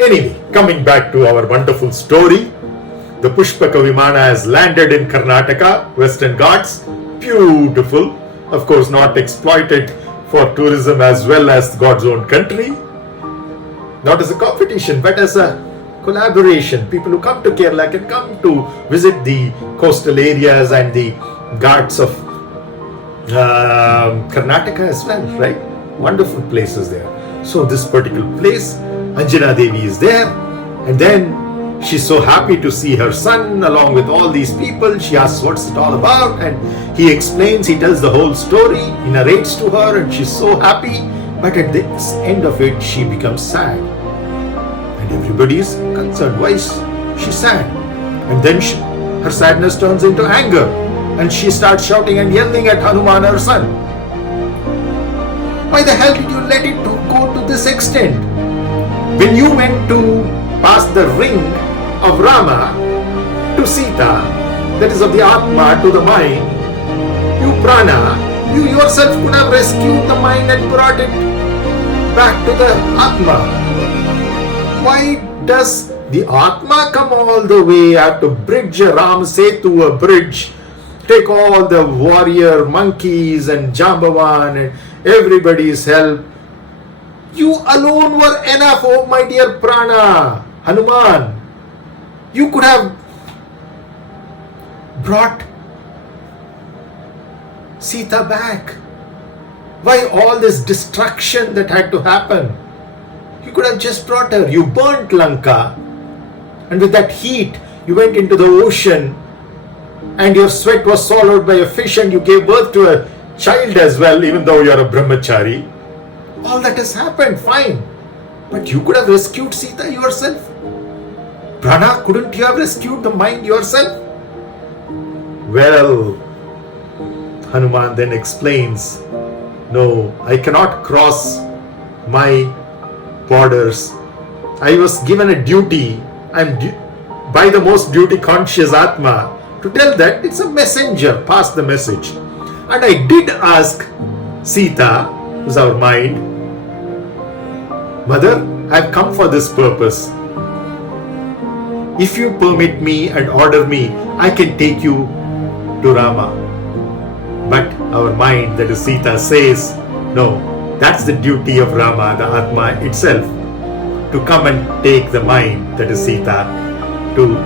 Anyway, coming back to our wonderful story, the Pushpaka Vimana has landed in Karnataka, Western Ghats. Beautiful. Of course, not exploited for tourism as well as God's own country. Not as a competition, but as a collaboration. People who come to Kerala can come to visit the coastal areas and the Ghats of Karnataka as well, right? Wonderful places there. So this particular place, Anjana Devi is there, and then she's so happy to see her son along with all these people. She asks what's it all about, and he explains, he tells the whole story, he narrates to her, and she's so happy. But at the end of it, she becomes sad, and everybody is concerned. Why is she sad? And then her sadness turns into anger, and she starts shouting and yelling at Hanuman, her son. Why the hell did you let it go to this extent? When you went to pass the ring of Rama to Sita, that is of the Atma to the mind, you prana, you yourself could have rescued the mind and brought it back to the Atma. Why does the Atma come all the way, have to bridge a Ram Setu, a bridge, take all the warrior monkeys and Jambavan and everybody's help? You alone were enough, oh my dear prana, Hanuman. You could have brought Sita back. Why all this destruction that had to happen? You could have just brought her. You burnt Lanka, and with that heat, you went into the ocean, and your sweat was swallowed by a fish, and you gave birth to a child as well, even though you are a brahmachari. All that has happened, fine. But you could have rescued Sita yourself. Prana, couldn't you have rescued the mind yourself? Well, Hanuman then explains, no, I cannot cross my borders. I was given a duty. By the most duty conscious Atma to tell that it's a messenger, pass the message. And I did ask Sita, who's our mind, Mother, I've come for this purpose. If you permit me and order me, I can take you to Rama. But our mind, that is Sita, says, no, that's the duty of Rama, the Atma itself, to come and take the mind, that is Sita, to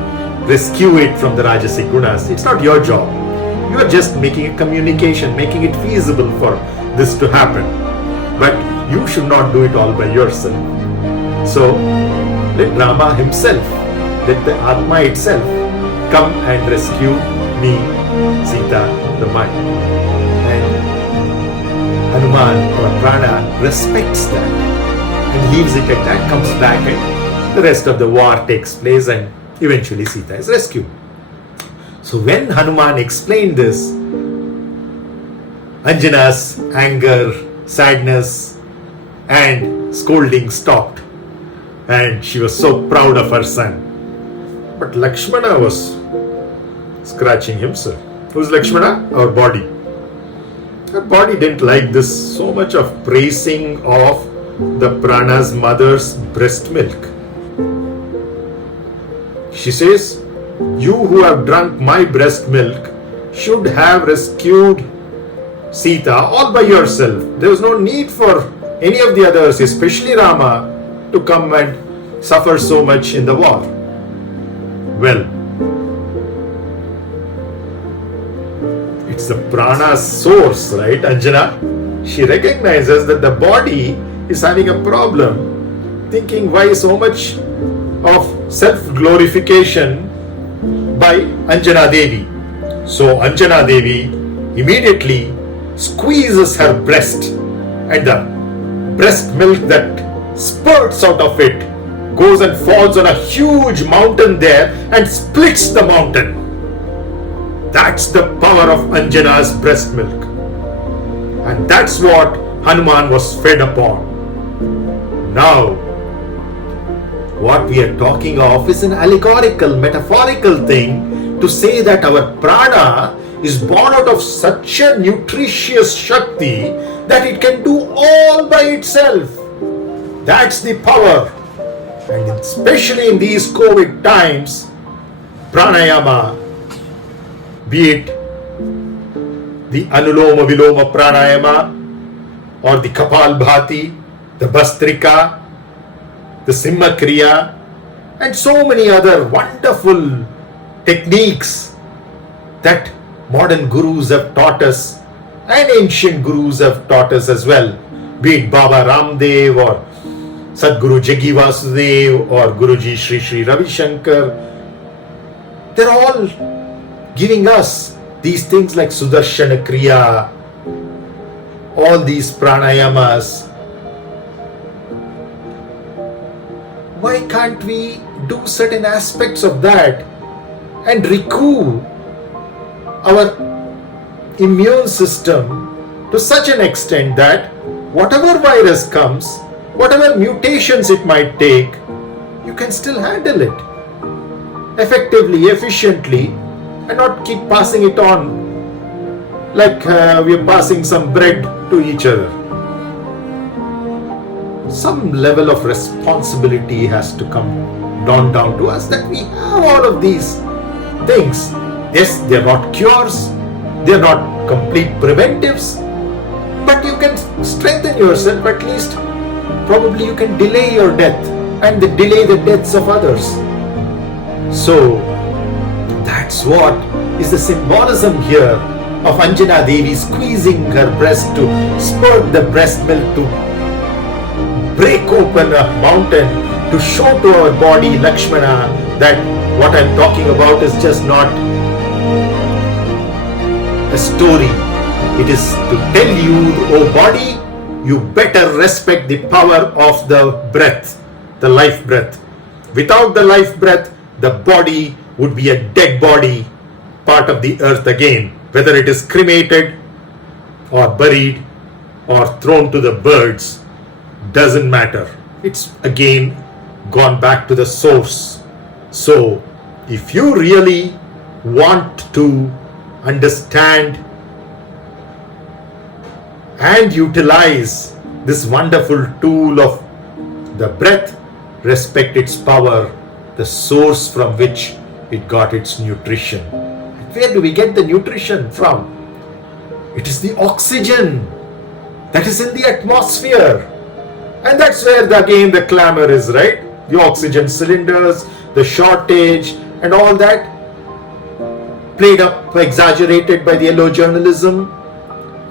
rescue it from the Rajasic Gunas. It's not your job. You are just making a communication, making it feasible for this to happen. But you should not do it all by yourself. So let Rama himself, let the Atma itself come and rescue me, Sita, the mind. And Hanuman or Prana respects that and leaves it at that, comes back, and the rest of the war takes place and eventually Sita is rescued. So when Hanuman explained this, Anjana's anger, sadness and scolding stopped, and she was so proud of her son. But Lakshmana was scratching himself. Who's Lakshmana? Our body. Our body didn't like this so much of praising of the Prana's mother's breast milk. She says, you who have drunk my breast milk should have rescued Sita all by yourself. There was no need for any of the others, especially Rama, to come and suffer so much in the war. Well, it's the Prana's source, right, Anjana? She recognizes that the body is having a problem, thinking why so much of self-glorification by Anjana Devi. So Anjana Devi immediately squeezes her breast, and the breast milk that spurts out of it goes and falls on a huge mountain there and splits the mountain. That's the power of Anjana's breast milk. And that's what Hanuman was fed upon. Now, what we are talking of is an allegorical, metaphorical thing to say that our prana is born out of such a nutritious Shakti that it can do all by itself. That's the power. And especially in these COVID times, pranayama, be it the Anuloma Viloma Pranayama or the Kapalbhati, the Bastrika, the Simha Kriya, and so many other wonderful techniques that modern gurus have taught us and ancient gurus have taught us as well, be it Baba Ramdev or Sadguru Jaggi Vasudev or Guruji Sri Ravi Shankar. They're all giving us these things like Sudarshana Kriya, all these pranayamas. Why can't we do certain aspects of that and recoup our immune system to such an extent that whatever virus comes, whatever mutations it might take, you can still handle it effectively, efficiently, and not keep passing it on like we're passing some bread to each other. Some level of responsibility has to come down to us that we have all of these things. Yes, they're not cures, they're not complete preventives, but you can strengthen yourself at least. Probably you can delay your death and delay the deaths of others. So that's what is the symbolism here of Anjana Devi squeezing her breast to spurt the breast milk to break open a mountain to show to our body, Lakshmana, that what I'm talking about is just not a story. It is to tell you, oh body, you better respect the power of the breath, the life breath. Without the life breath, the body would be a dead body, part of the earth again, whether it is cremated or buried or thrown to the birds, doesn't matter. It's again gone back to the source. So if you really want to understand and utilize this wonderful tool of the breath, respect its power, the source from which it got its nutrition. Where do we get the nutrition from? It is the oxygen that is in the atmosphere. And that's where again the clamor is, right? The oxygen cylinders, the shortage and all that, played up, exaggerated by the yellow journalism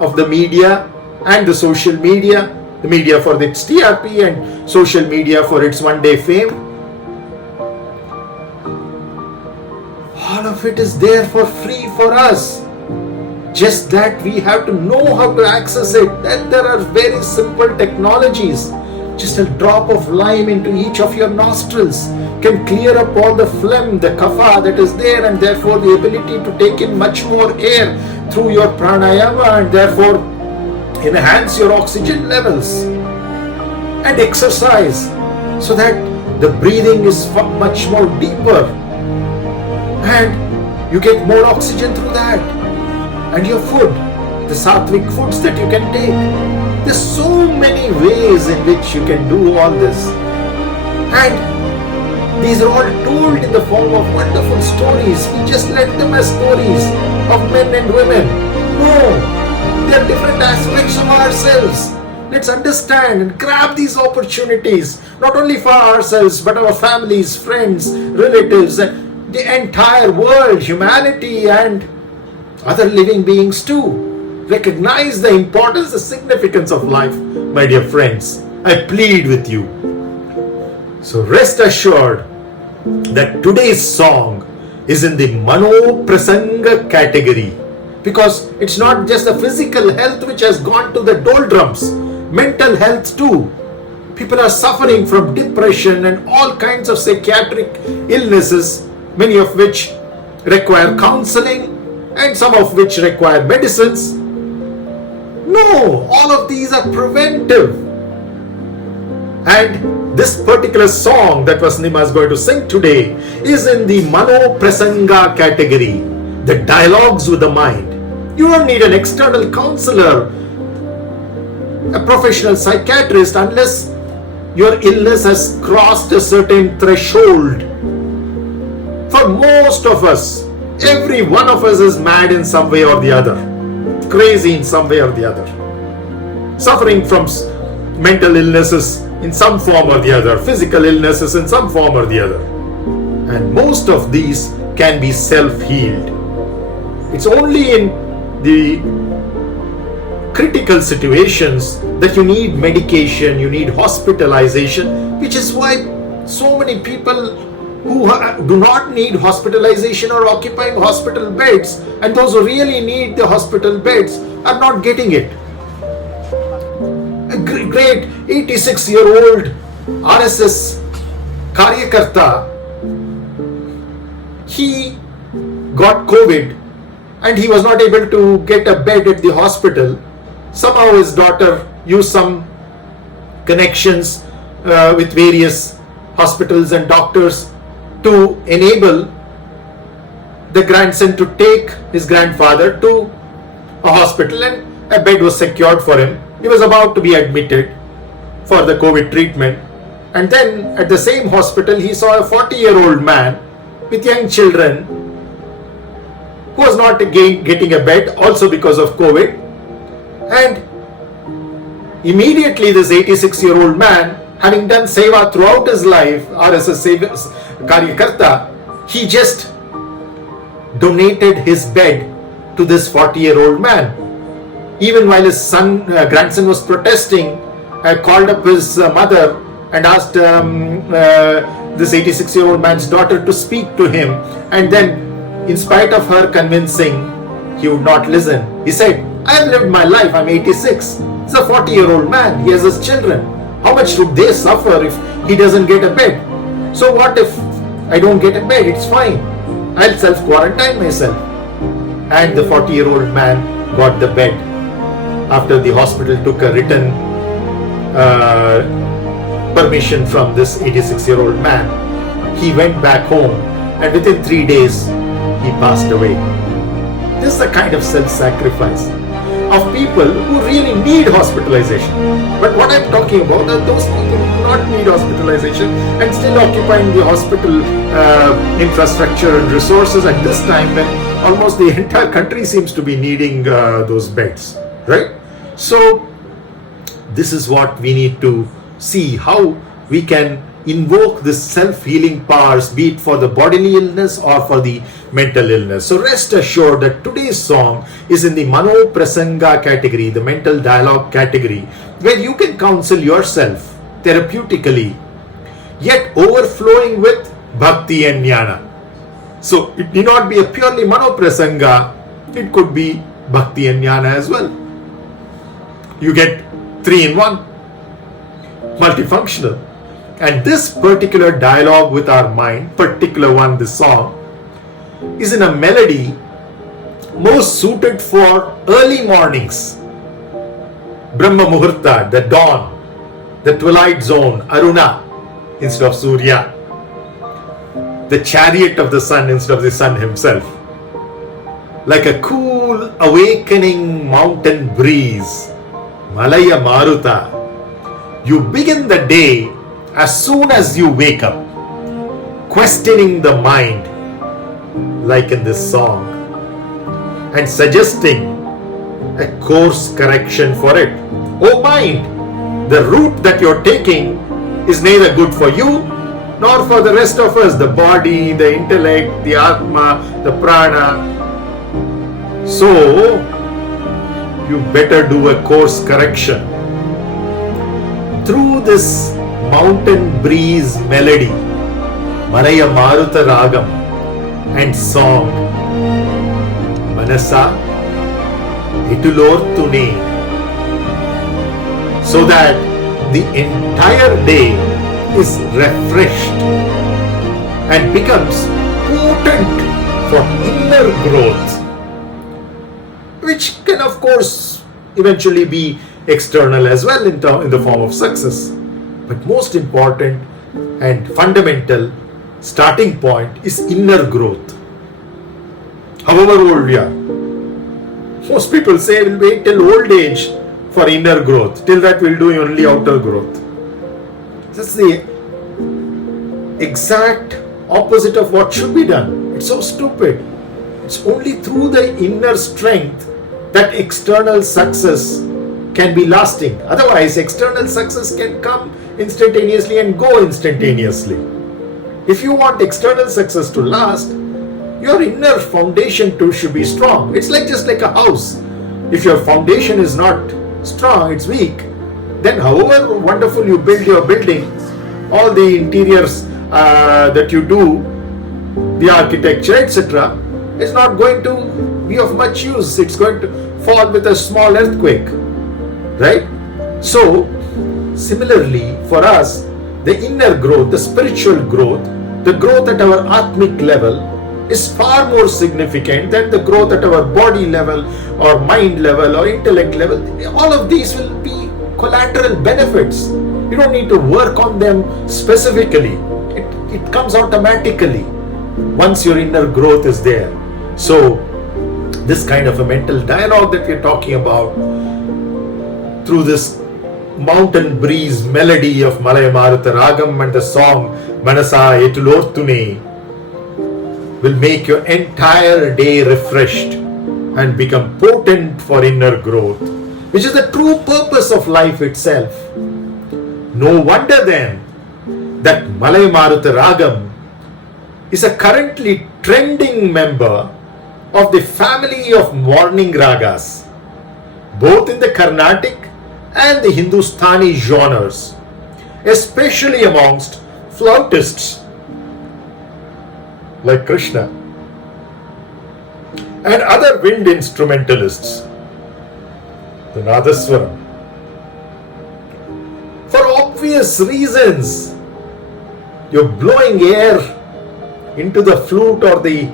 of the media and the social media. The media for its TRP and social media for its one-day fame. All of it is there for free for us. Just that we have to know how to access it. Then there are very simple technologies. Just a drop of lime into each of your nostrils can clear up all the phlegm, the kapha that is there, and therefore the ability to take in much more air through your pranayama, and therefore enhance your oxygen levels. And exercise so that the breathing is much more deeper and you get more oxygen through that. And your food, the sattvic foods that you can take. There's so many ways in which you can do all this. And these are all told in the form of wonderful stories. We just let them as stories of men and women. No, they are different aspects of ourselves. Let's understand and grab these opportunities, not only for ourselves, but our families, friends, relatives, and the entire world, humanity, and other living beings too. Recognize the importance, the significance of life, my dear friends. I plead with you. So rest assured that today's song is in the Mano Prasanga category, because it's not just the physical health which has gone to the doldrums, mental health too. People are suffering from depression and all kinds of psychiatric illnesses, many of which require counseling and some of which require medicines. No, all of these are preventive. And this particular song that Vasnima is going to sing today is in the Mano Prasanga category, the dialogues with the mind. You don't need an external counselor, a professional psychiatrist, unless your illness has crossed a certain threshold. For most of us, every one of us is mad in some way or the other, crazy in some way or the other, suffering from mental illnesses in some form or the other, physical illnesses in some form or the other. And most of these can be self-healed. It's only in the critical situations that you need medication, you need hospitalization, which is why so many people who do not need hospitalization are occupying hospital beds, and those who really need the hospital beds are not getting it. A great 86-year-old RSS Karyakarta, he got COVID and he was not able to get a bed at the hospital. Somehow his daughter used some connections with various hospitals and doctors to enable the grandson to take his grandfather to a hospital, and a bed was secured for him. He was about to be admitted for the COVID treatment, and then at the same hospital he saw a 40-year-old man with young children who was not again getting a bed, also because of COVID. And immediately this 86-year-old man, having done seva throughout his life, RSS Karyakarta, he just donated his bed to this 40-year-old man. Even while his grandson was protesting, I called up his mother and asked this 86-year-old man's daughter to speak to him. And then, in spite of her convincing, he would not listen. He said, I have lived my life, I'm 86. He's a 40-year-old man, he has his children. How much would they suffer if he doesn't get a bed? So what if I don't get a bed, it's fine. I'll self-quarantine myself. And the 40-year-old man got the bed. After the hospital took a written permission from this 86-year-old man, he went back home and within 3 days, he passed away. This is the kind of self-sacrifice of people who really need hospitalization. But what I'm talking about are those people who do not need hospitalization and still occupying the hospital infrastructure and resources at this time when almost the entire country seems to be needing those beds, right? So this is what we need to see, how we can invoke this self-healing powers, be it for the bodily illness or for the mental illness. So rest assured that today's song is in the Mano Prasanga category, the mental dialogue category, where you can counsel yourself therapeutically, yet overflowing with bhakti and jnana. So it need not be a purely Mano Prasanga, it could be bhakti and jnana as well. You get 3 in 1, multifunctional. And this particular dialogue with our mind, particular one, this song, is in a melody most suited for early mornings. Brahma Muhurta, the dawn, the twilight zone, Aruna instead of Surya, the chariot of the sun instead of the sun himself. Like a cool, awakening mountain breeze, malaya-mārutam, you begin the day as soon as you wake up, questioning the mind, like in this song, and suggesting a course correction for it. Oh mind, the route that you're taking is neither good for you nor for the rest of us, the body, the intellect, the atma, the prana. So, you better do a course correction. Through this mountain breeze melody, malaya-mārutam ragam and song, manasa, eTulōrthuné, so that the entire day is refreshed and becomes potent for inner growth, which can of course eventually be external as well in the form of success. But most important and fundamental starting point is inner growth. However old we are. Most people say we'll wait till old age for inner growth. Till that we'll do only outer growth. That's the exact opposite of what should be done. It's so stupid. It's only through the inner strength that external success can be lasting. Otherwise, external success can come instantaneously and go instantaneously. If you want external success to last, your inner foundation too should be strong. It's like just like a house. If your foundation is not strong, it's weak, then however wonderful you build your building, all the interiors that you do, the architecture, etc., is not going to be of much use. It's going to fall with a small earthquake, right? So, similarly, for us, the inner growth, the spiritual growth, the growth at our atmic level is far more significant than the growth at our body level or mind level or intellect level. All of these will be collateral benefits. You don't need to work on them specifically. It comes automatically once your inner growth is there. So, this kind of a mental dialogue that we're talking about through this mountain breeze melody of malaya-mārutam ragam and the song manasa eTulōrthuné will make your entire day refreshed and become potent for inner growth, which is the true purpose of life itself. No wonder then that malaya-mārutam ragam is a currently trending member of the family of morning ragas, both in the Carnatic and the Hindustani genres, especially amongst flautists like Krishna and other wind instrumentalists, the Nadaswaram. For obvious reasons, you're blowing air into the flute or the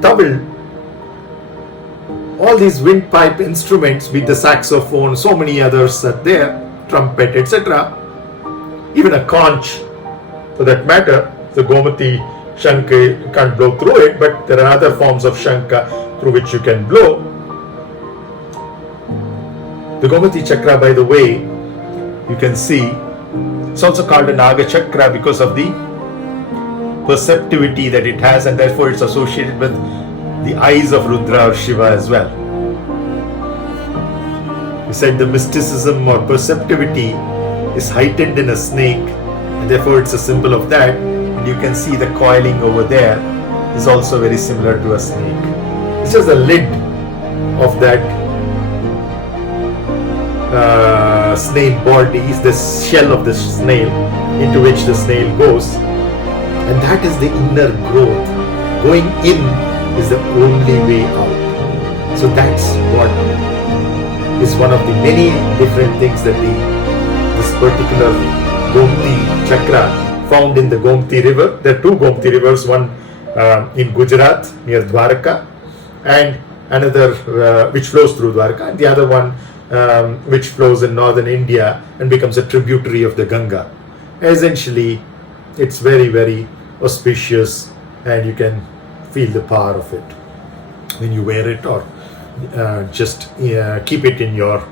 tabla, all these windpipe instruments with the saxophone, so many others are there, trumpet, etc. Even a conch, for that matter. The Gomati Shankha, you can't blow through it, but there are other forms of Shankha through which you can blow. The Gomati Chakra, by the way, you can see, it's also called a Naga Chakra because of the perceptivity that it has, and therefore it's associated with the eyes of Rudra or Shiva as well. We said the mysticism or perceptivity is heightened in a snake, and therefore it's a symbol of that. And you can see the coiling over there is also very similar to a snake. It's just the lid of that snail body, is the shell of the snail into which the snail goes, and that is the inner growth. Going in is the only way out. So that's what is one of the many different things that this particular Gomti Chakra found in the Gomti River. There are two Gomti rivers, one in Gujarat near Dwarka, and another which flows through Dwarka, and the other one which flows in northern India and becomes a tributary of the Ganga. Essentially, it's very, very auspicious, and you can feel the power of it when you wear it, or just keep it in your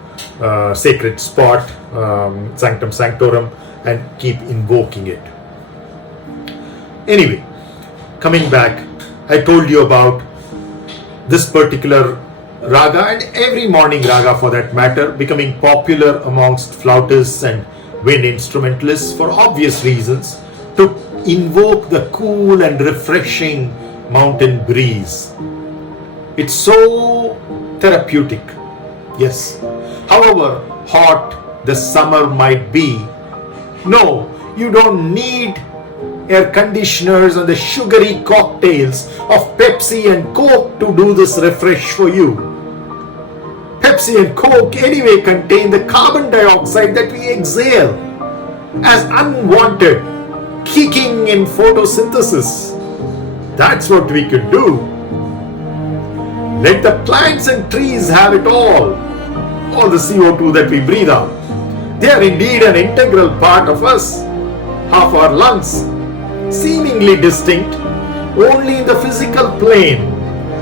sacred spot, sanctum sanctorum, and keep invoking it. Anyway, coming back, I told you about this particular raga, and every morning raga for that matter, becoming popular amongst flautists and wind instrumentalists for obvious reasons, to invoke the cool and refreshing mountain breeze. It's so therapeutic. Yes. However hot the summer might be, no, you don't need air conditioners and the sugary cocktails of Pepsi and Coke to do this refresh for you. Pepsi and Coke anyway contain the carbon dioxide that we exhale as unwanted, kicking in photosynthesis. That's what we could do. Let the plants and trees have it all the CO2 that we breathe out. They are indeed an integral part of us, half our lungs, seemingly distinct only in the physical plane,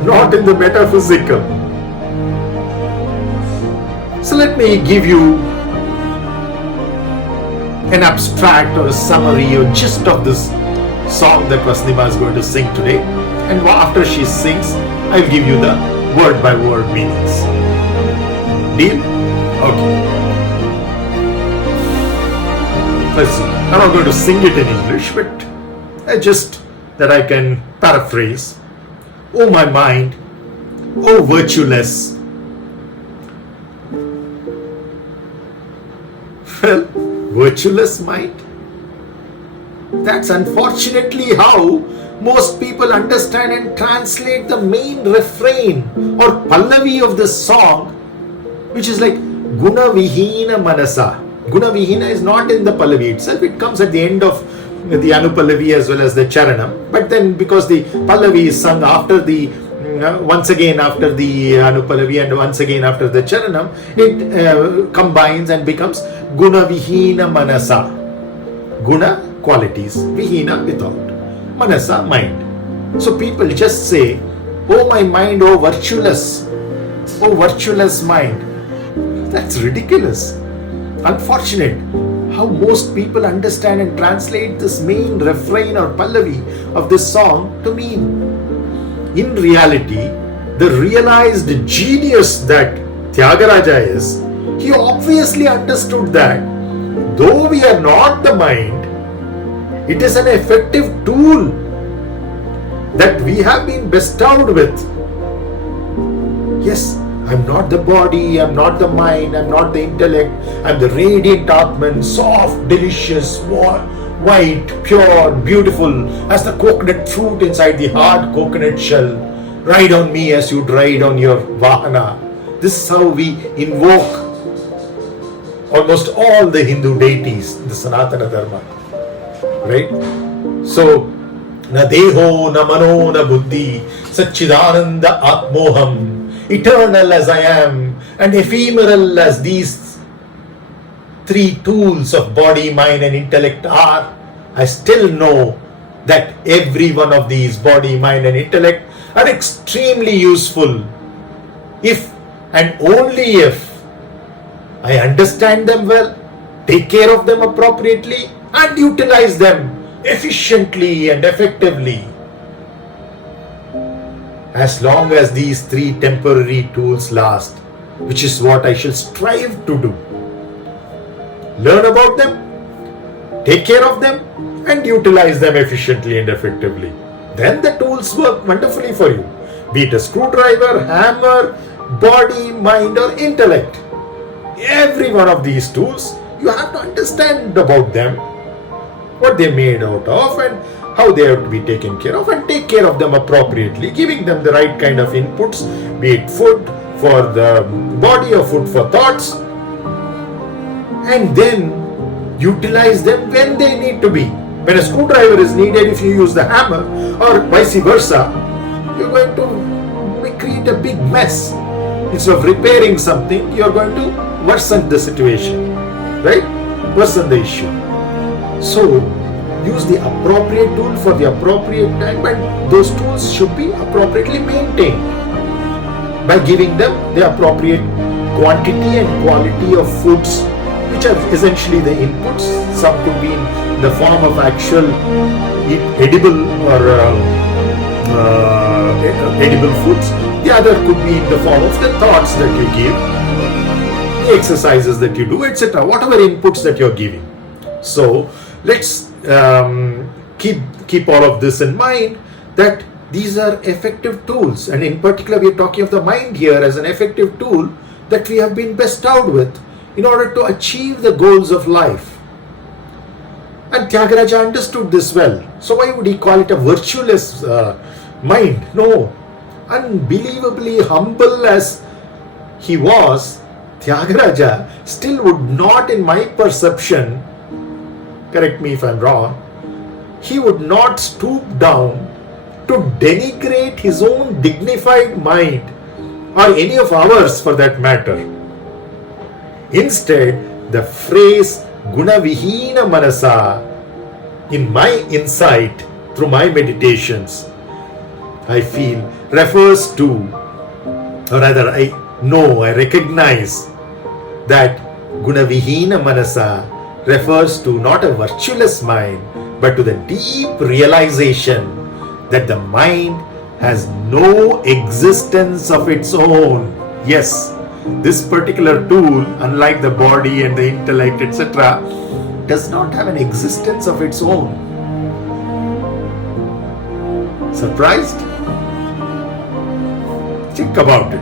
not in the metaphysical. So let me give you an abstract or a summary or gist of this song that Vasnima is going to sing today, and after she sings, I'll give you the word by word meanings. Deal? Okay. Let's see. I'm not going to sing it in English, but just that I can paraphrase. Oh my mind, oh virtueless. Well, virtueless mind? That's unfortunately how most people understand and translate the main refrain or pallavi of the song, which is like guna vihina manasa. Guna vihina is not in the pallavi itself, it comes at the end of the anupallavi as well as the charanam. But then because the pallavi is sung after the once again after the anupallavi and once again after the charanam, it combines and becomes guna vihina manasa. Guna, qualities, vihina, without, manasa, mind. So people just say, oh my mind, oh virtueless mind. That's ridiculous. Unfortunate how most people understand and translate this main refrain or pallavi of this song to mean. In reality, the realized genius that Tyāgarāja is, he obviously understood that though we are not the mind, it is an effective tool that we have been bestowed with. Yes, I'm not the body, I'm not the mind, I'm not the intellect, I'm the radiant Atman, soft, delicious, white, pure, beautiful as the coconut fruit inside the hard coconut shell. Ride on me as you'd ride on your vahana. This is how we invoke almost all the Hindu deities, the Sanatana Dharma. Right? So, Na deho, na mano, na buddhi, satchidananda atmoham. Eternal as I am and ephemeral as these three tools of body, mind and intellect are, I still know that every one of these, body, mind and intellect, are extremely useful if and only if I understand them well, take care of them appropriately and utilize them efficiently and effectively. As long as these three temporary tools last, which is what I shall strive to do. Learn about them, take care of them and utilize them efficiently and effectively. Then the tools work wonderfully for you. Be it a screwdriver, hammer, body, mind or intellect. Every one of these tools, you have to understand about them, what they're made out of and how they have to be taken care of, and take care of them appropriately, giving them the right kind of inputs, be it food for the body or food for thoughts, and then utilize them when they need to be. When a screwdriver is needed, if you use the hammer or vice versa, you're going to create a big mess. Instead of repairing something, you're going to worsen the situation, right? Worsen the issue. So, use the appropriate tool for the appropriate time, and those tools should be appropriately maintained by giving them the appropriate quantity and quality of foods, which are essentially the inputs. Some could be in the form of actual edible or edible foods. The other could be in the form of the thoughts that you give, the exercises that you do, etc. Whatever inputs that you're giving. So let's keep all of this in mind, that these are effective tools, and in particular we are talking of the mind here as an effective tool that we have been bestowed with in order to achieve the goals of life. And Tyāgarāja understood this well. So why would he call it a virtueless mind? No. Unbelievably humble as he was, Tyāgarāja still would not, in my perception, correct me if I'm wrong, he would not stoop down to denigrate his own dignified mind, or any of ours for that matter. Instead, the phrase Gunavihina manasa, in my insight through my meditations, I feel refers to, or rather I recognize that Gunavihina manasa refers to not a virtueless mind, but to the deep realization that the mind has no existence of its own. Yes, this particular tool, unlike the body and the intellect, etc., does not have an existence of its own. Surprised? Think about it.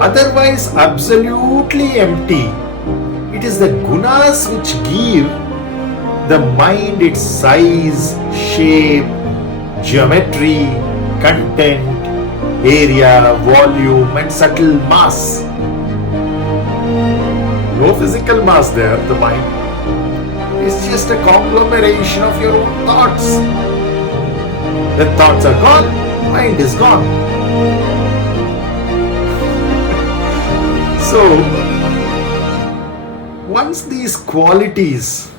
Otherwise, absolutely empty. It is the gunas which give the mind its size, shape, geometry, content, area, volume and subtle mass. No physical mass there, the mind. It's just a conglomeration of your own thoughts. When thoughts are gone, mind is gone. So, once these qualities,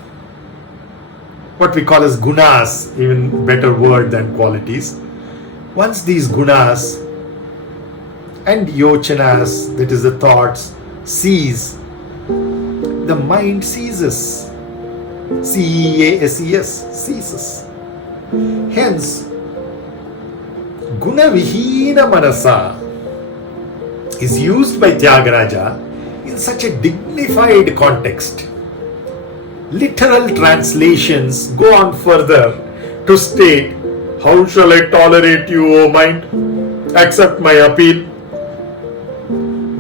what we call as gunas, even better word than qualities, once these gunas and yochanas, that is the thoughts, cease, the mind ceases. C-E-A-S-E-S, ceases. Hence, Gunavihina manasa is used by Tyāgarāja in such a dignified context. Literal translations go on further to state, "How shall I tolerate you, O mind? Accept my appeal.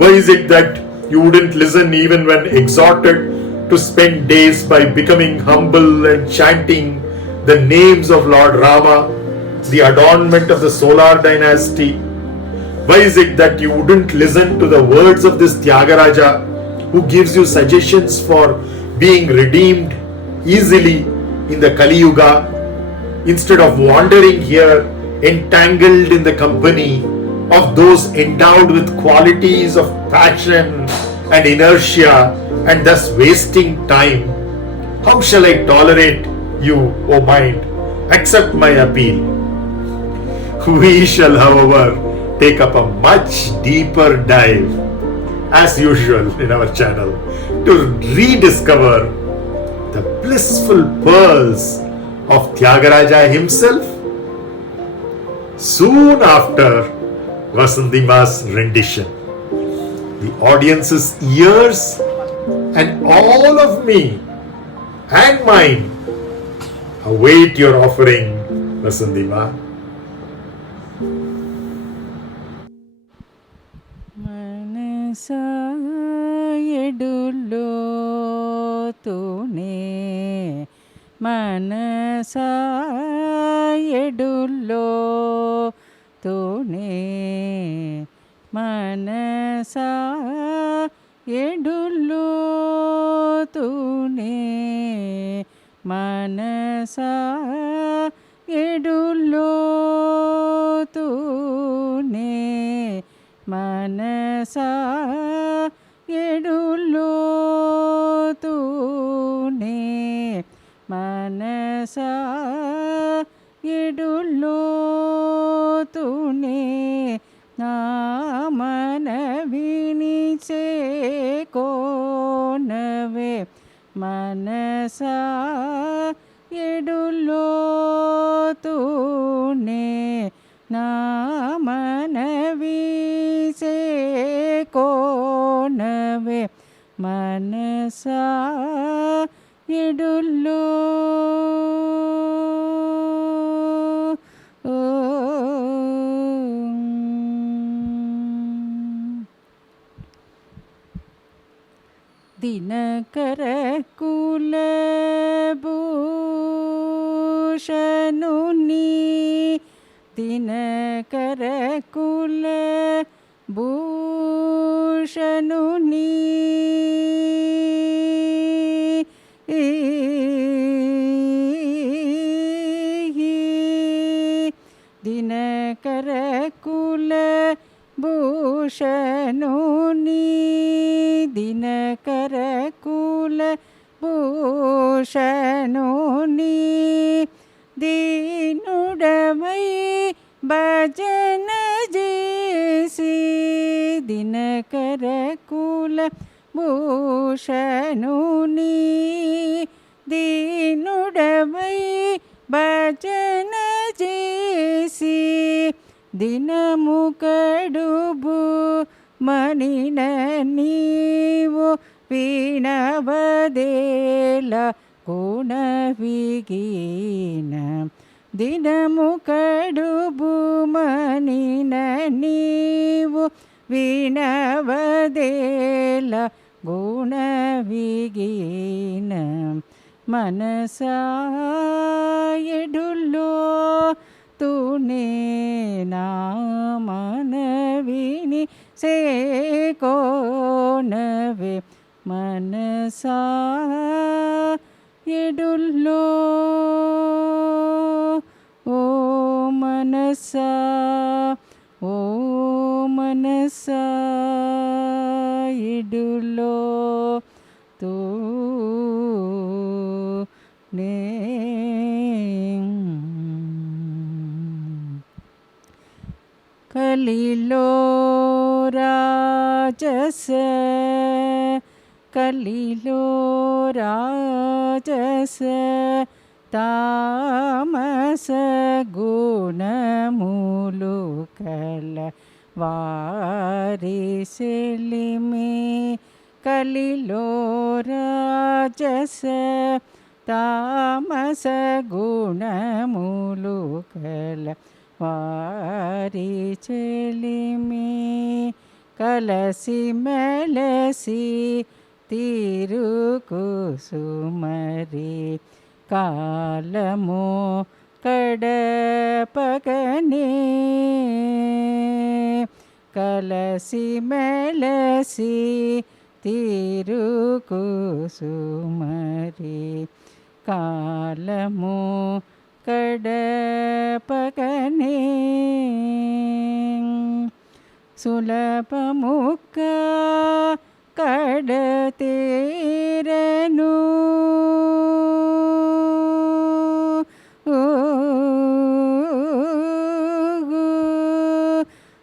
Why is it that you wouldn't listen even when exhorted to spend days by becoming humble and chanting the names of Lord Rama, the adornment of the solar dynasty? Why is it that you wouldn't listen to the words of this Tyāgarāja, who gives you suggestions for being redeemed easily in the Kali Yuga? instead of wandering here entangled in the company of those endowed with qualities of passion and inertia and thus wasting time, how shall I tolerate you, O mind? Accept my appeal. We shall, however, take up a much deeper dive, as usual in our channel, to rediscover the blissful pearls of Tyāgarāja himself soon after Vasantima's rendition. The audience's ears and all of me and mine await your offering, Vasantima. manasa eTulōrthuné, manasa eTulōrthuné, manasa eTulōrthuné, manasa eTulōrthuné, manasa eTulōrthuné, manasa eTulōrthuné, namma konave, manasa eTulōrthuné, namma konave, manasa Dinakara ಕುಲಭೂಷಣುನಿ, Dinakara ಕುಲಭೂಷಣುನಿ, Dinakara ಕುಲಭೂಷಣುನಿ, Dinakara ಕುಲಭೂಷಣುನಿ, దీనుడవై భజన చేసి, దినకర కులభూషణుని, దీనుడవై భజన చేసి, దినము కడుబు మనిన నీవు వినవదేల గుణవిగీన, దినము కడుబు మనిన నీవు వినవదేల గుణవిగీన, మనసా ఎటులోతునే నా మనవిని సేకోనవే, మనసా ఎటులో, ఓ మనసా, ఓ మనసా ఎటులోతునే. కలిలో రాజస, కలిలో రాజస తామస గుణములు కల వారి సెలిమి, కలిలో రాజస తామస గుణములు కల వారి చెలిమి, కలసి మెలసి తిరుకుసుమరి, కాలము కడపగనే, కలసి మెలసి తిరుకుసుమరి, కాలము கடபகனே சுலபமுக்க கடதேரனு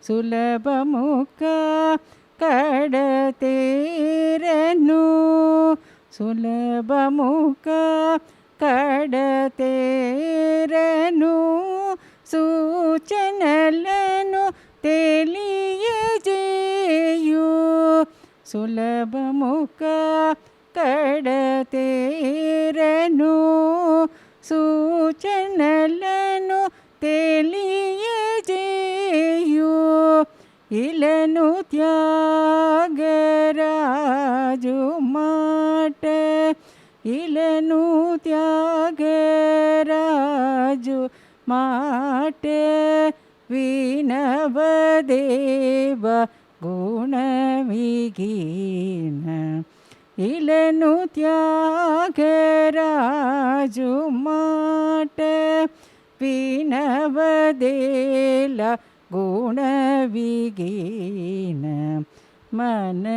ಸುಲಭಮುಖ ಕಡತೇರನು ಸುಲಭಮುಖ ಕಡತೇರನು ಸೂಚನలను తెలియజేయు సులభముఖ కడతేరను సూచనలను తెలియజేయు ఇలను త్యాగరాజు మాట ఇలను త్యాగరాజు మాట వినవదేవ గుణవిగీన ఇలను త్యాగరాజు మాట వినవదేల గుణవిగీన మనసాయడుల్లో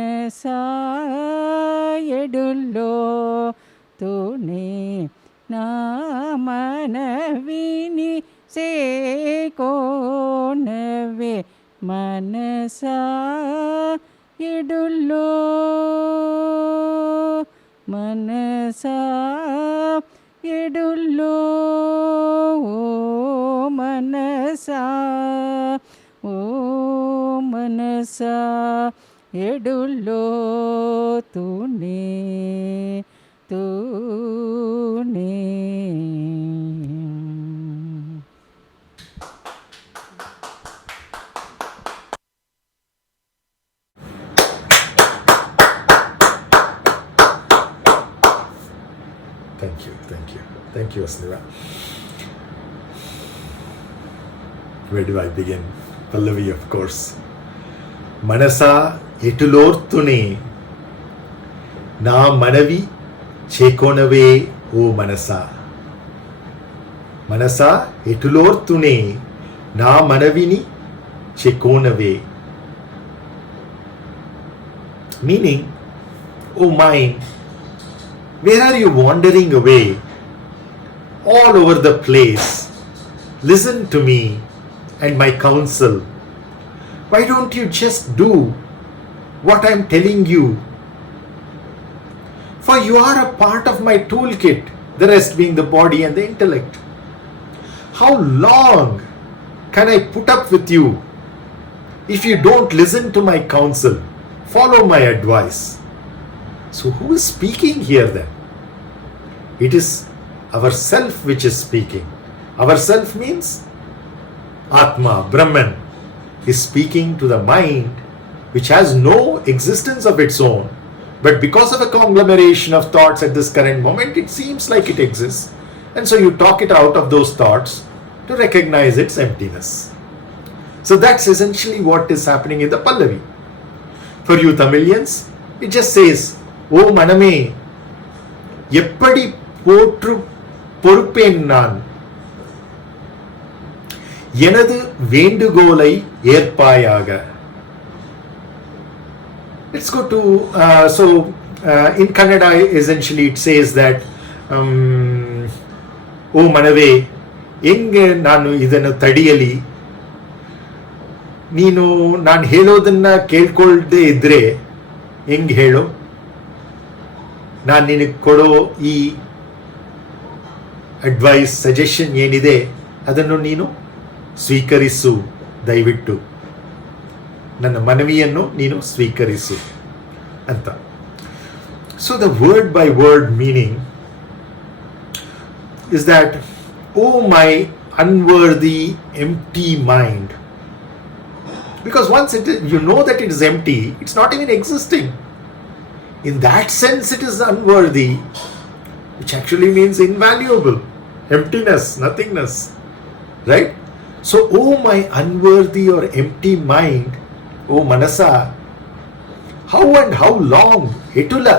తునే నా మనవిని సేకోనవే మనసా ఎడుల్లో మనసా ఎడుల్లో మనసా ఓ మనసా ఎడుల్లో తూనే తూనే. Thank you, Vasudha. Where do I begin? Pallavi, of course. Manasa eTulōrthuné na manavi chekonave o manasa. Manasa eTulōrthuné na manavini chekonave. Meaning, oh mind, where are you wandering away? All over the place. Listen to me and my counsel. Why don't you just do what I am telling you? For you are a part of my toolkit, the rest being the body and the intellect. How long can I put up with you if you don't listen to my counsel, follow my advice? So who is speaking here then? It is our self which is speaking. Our self means Atma, Brahman, is speaking to the mind which has no existence of its own. But because of a conglomeration of thoughts at this current moment, it seems like it exists. And so you talk it out of those thoughts to recognize its emptiness. So that's essentially what is happening in the Pallavi. For you Tamilians, it just says, O Maname, eppadi போற்று பொறுப்பேன் நான் எனது வேண்டுகோளை ஏற்பாயாக. Let's go to in Kannada essentially it says that ಓ ಮನವೇ ಹೆಂಗೆ ನಾನು ಇದನ್ನು ತಡೆಯಲಿ, ನೀನು ನಾನು ಹೇಳೋದನ್ನ ಕೇಳ್ಕೊಳ್ದೇ ಇದ್ರೆ ಹೆಂಗೆ ಹೇಳು, ನಾನು ನಿನಗೆ ಕೊಡೋ ಈ ಅಡ್ವೈಸ್ ಸಜೆಷನ್ ಏನಿದೆ ಅದನ್ನು ನೀನು ಸ್ವೀಕರಿಸು, ದಯವಿಟ್ಟು ನನ್ನ ಮನವಿಯನ್ನು ನೀನು ಸ್ವೀಕರಿಸು ಅಂತ. So the word by word meaning is that, oh my unworthy empty mind, because once you know that it is empty, it's not even existing. In that sense it is unworthy, which actually means invaluable, emptiness, nothingness, right? So oh my unworthy or empty mind, oh manasa, how and how long, etula,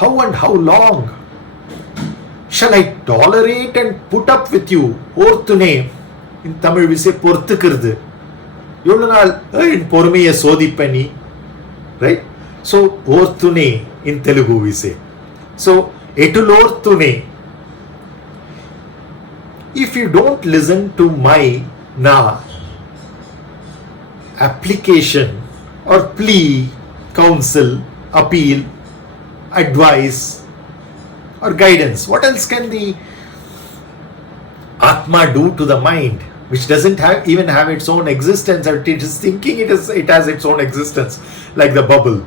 how and how long shall I tolerate and put up with you? Orthune. In Tamil we say பொறுத்துக்கிறது. எவ்வளவு நாள் என் பொறுமையை சோதிப்பனி, right? So orthune in Telugu we say. So eTulōrthuné. If you don't listen to my application or plea, counsel, appeal, advice or guidance, what else can the Atma do to the mind, which doesn't even have its own existence, or it is thinking it has its own existence, like the bubble,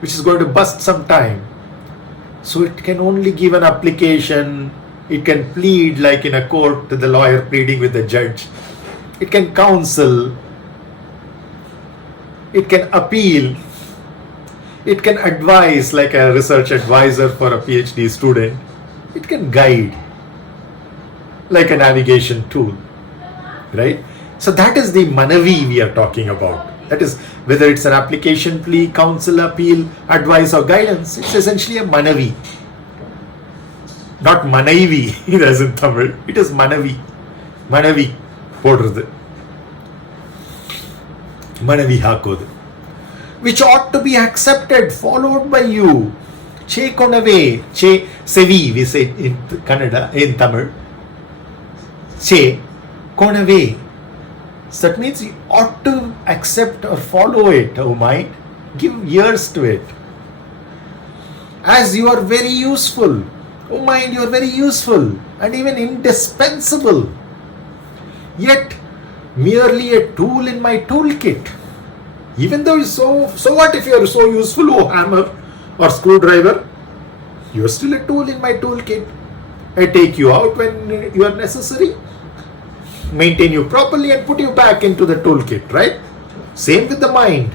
which is going to burst sometime. So it can only give an application, it can plead like in a court, the lawyer pleading with the judge, it can counsel, it can appeal, it can advise like a research advisor for a PhD student, it can guide like a navigation tool, right? So that is the manavi we are talking about. That is, whether it's an application, plea, counsel, appeal, advice or guidance, it's essentially a manavi. Not manaivi as in Tamil, it is manavi. Manavi podradhu. Manavi hakodu. Which ought to be accepted, followed by you. Che konave, che sevi, we say in Kannada, in Tamil. Che konave. So that means you ought to accept or follow it, oh mind. Give ears to it. As you are very useful. Oh mind, you are very useful and even indispensable. Yet merely a tool in my toolkit. Even though so what if you are so useful, oh hammer or screwdriver? You are still a tool in my toolkit. I take you out when you are necessary, maintain you properly and put you back into the toolkit, right? Same with the mind.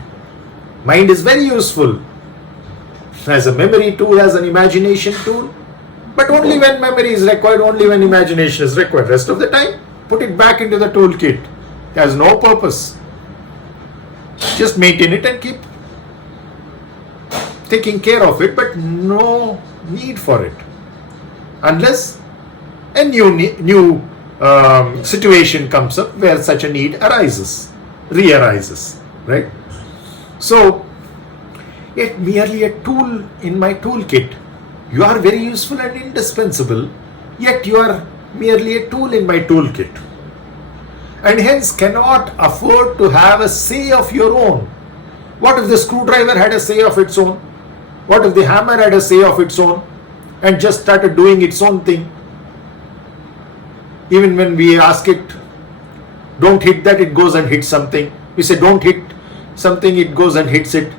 Mind is very useful as a memory tool, as an imagination tool, but only when memory is required, only when imagination is required. Rest of the time, put it back into the toolkit. It has no purpose. Just maintain it and keep taking care of it, but no need for it unless a new situation comes up where such a need re-arises, right? So, yet merely a tool in my toolkit. You are very useful and indispensable, yet you are merely a tool in my toolkit, and hence cannot afford to have a say of your own. What if the screwdriver had a say of its own? What if the hammer had a say of its own and just started doing its own thing? Even when we ask it, don't hit that, it goes and hits something. We say don't hit something, it goes and hits it.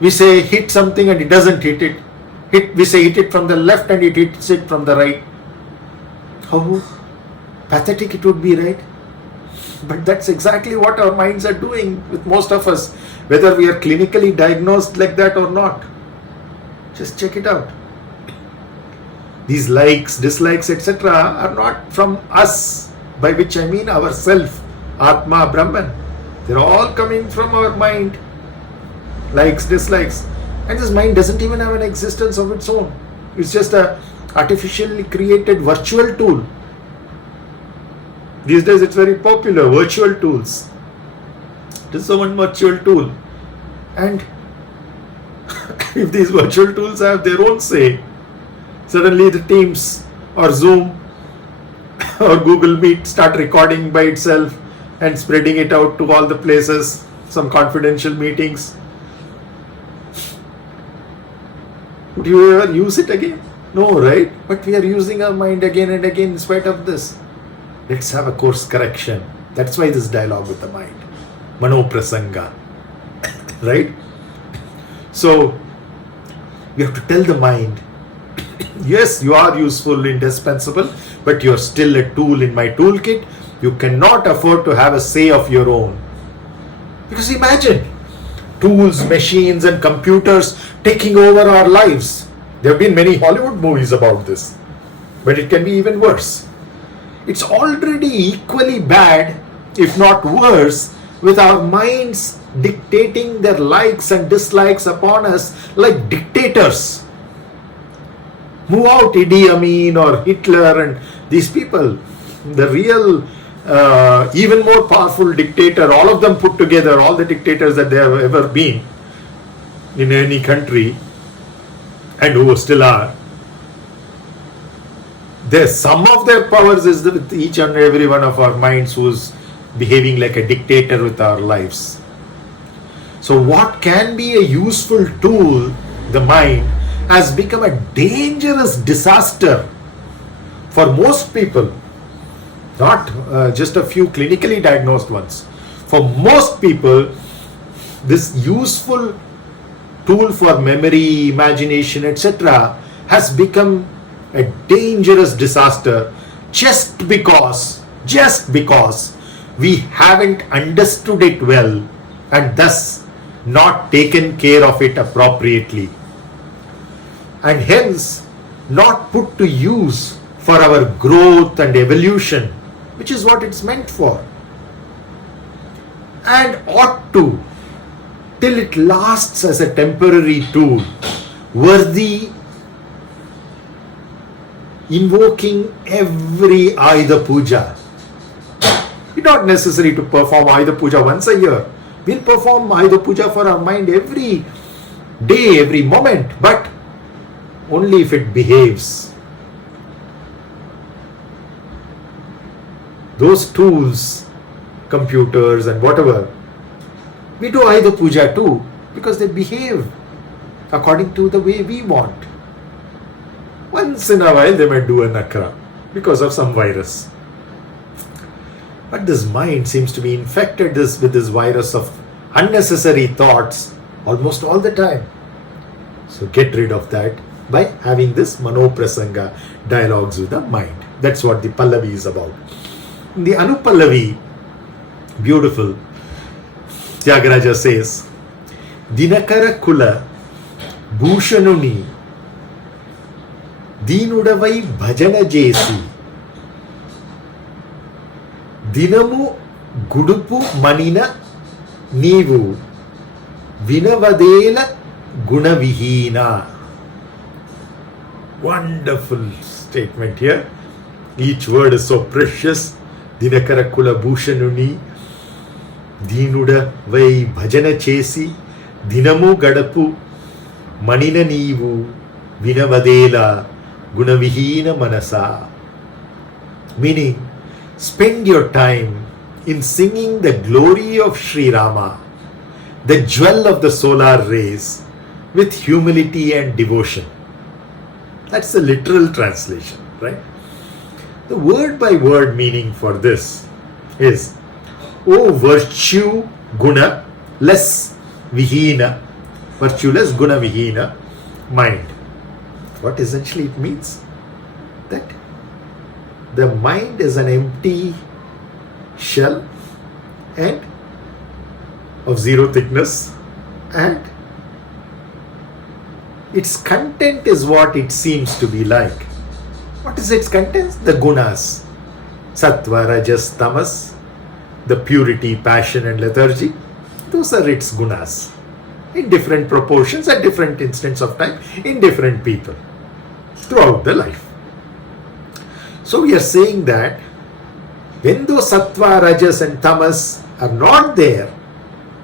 We say hit something and it doesn't hit it. We say hit it from the left and it hits it from the right. How pathetic it would be, right? But that's exactly what our minds are doing with most of us, whether we are clinically diagnosed like that or not. Just check it out. These likes, dislikes, etc. are not from us, by which I mean ourself, Atma, Brahman. They're all coming from our mind. Likes, dislikes. And this mind doesn't even have an existence of its own. It's just a artificially created virtual tool. These days it's very popular, virtual tools. It is one virtual tool. And if these virtual tools have their own say, suddenly the Teams or Zoom or Google Meet start recording by itself and spreading it out to all the places, some confidential meetings. Would you ever use it again? No, right? But we are using our mind again and again in spite of this. Let's have a course correction. That's why this dialogue with the mind. Mano prasanga. Right? So, we have to tell the mind, yes, you are useful, indispensable, but you are still a tool in my toolkit. You cannot afford to have a say of your own. Because imagine, tools, machines and computers taking over our lives. There have been many Hollywood movies about this, but it can be even worse. It's already equally bad, if not worse, with our minds dictating their likes and dislikes upon us like dictators. Move out Idi Amin or Hitler and these people, the real even more powerful dictator, all of them put together, all the dictators that there have ever been in any country and who still are. Some of their powers is with each and every one of our minds who's behaving like a dictator with our lives. So what can be a useful tool, the mind, has become a dangerous disaster for most people, not just a few clinically diagnosed ones. For most people, this useful tool for memory, imagination, etc. has become a dangerous disaster just because we haven't understood it well and thus not taken care of it appropriately, and hence not put to use for our growth and evolution, which is what it's meant for, and ought to, till it lasts as a temporary tool, worthy invoking every Ayuda Puja. It's not necessary to perform Ayuda Puja once a year. We'll perform Ayuda Puja for our mind every day, every moment, but only if it behaves. Those tools, computers and whatever, we do Ayuda Puja too because they behave according to the way we want. Once in a while they might do a nakra because of some virus. But this mind seems to be infected with this virus of unnecessary thoughts almost all the time. So get rid of that by having this Mano Prasanga dialogues with the mind. That's what the Pallavi is about. The Anupallavi, beautiful, Tyāgarāja says, Dinakara Kula Bhushanuni Deenudavai Bhajana Jesi Dinamu Gudupu Manina Neevu Vinavadela Gunavihina. Wonderful statement here. Each word is so precious. Dinakara Kula Bhushanuni Deenudavai Bhajana Chesi Dinamu Gadapu Manina Neevu Vinavadela Gunavihina Manasa. Meaning, spend your time in singing the glory of Sri Rama, the jewel of the solar rays, with humility and devotion. That's the literal translation, right? The word by word meaning for this is, O virtue guna less vihina, virtueless guna vihina mind. What essentially it means? That the mind is an empty shell and of zero thickness, and its content is what it seems to be like. What is its content? The gunas, sattva, rajas, tamas, the purity, passion and lethargy. Those are its gunas in different proportions at different instants of time in different people throughout the life. So we are saying that when those sattva, rajas and tamas are not there,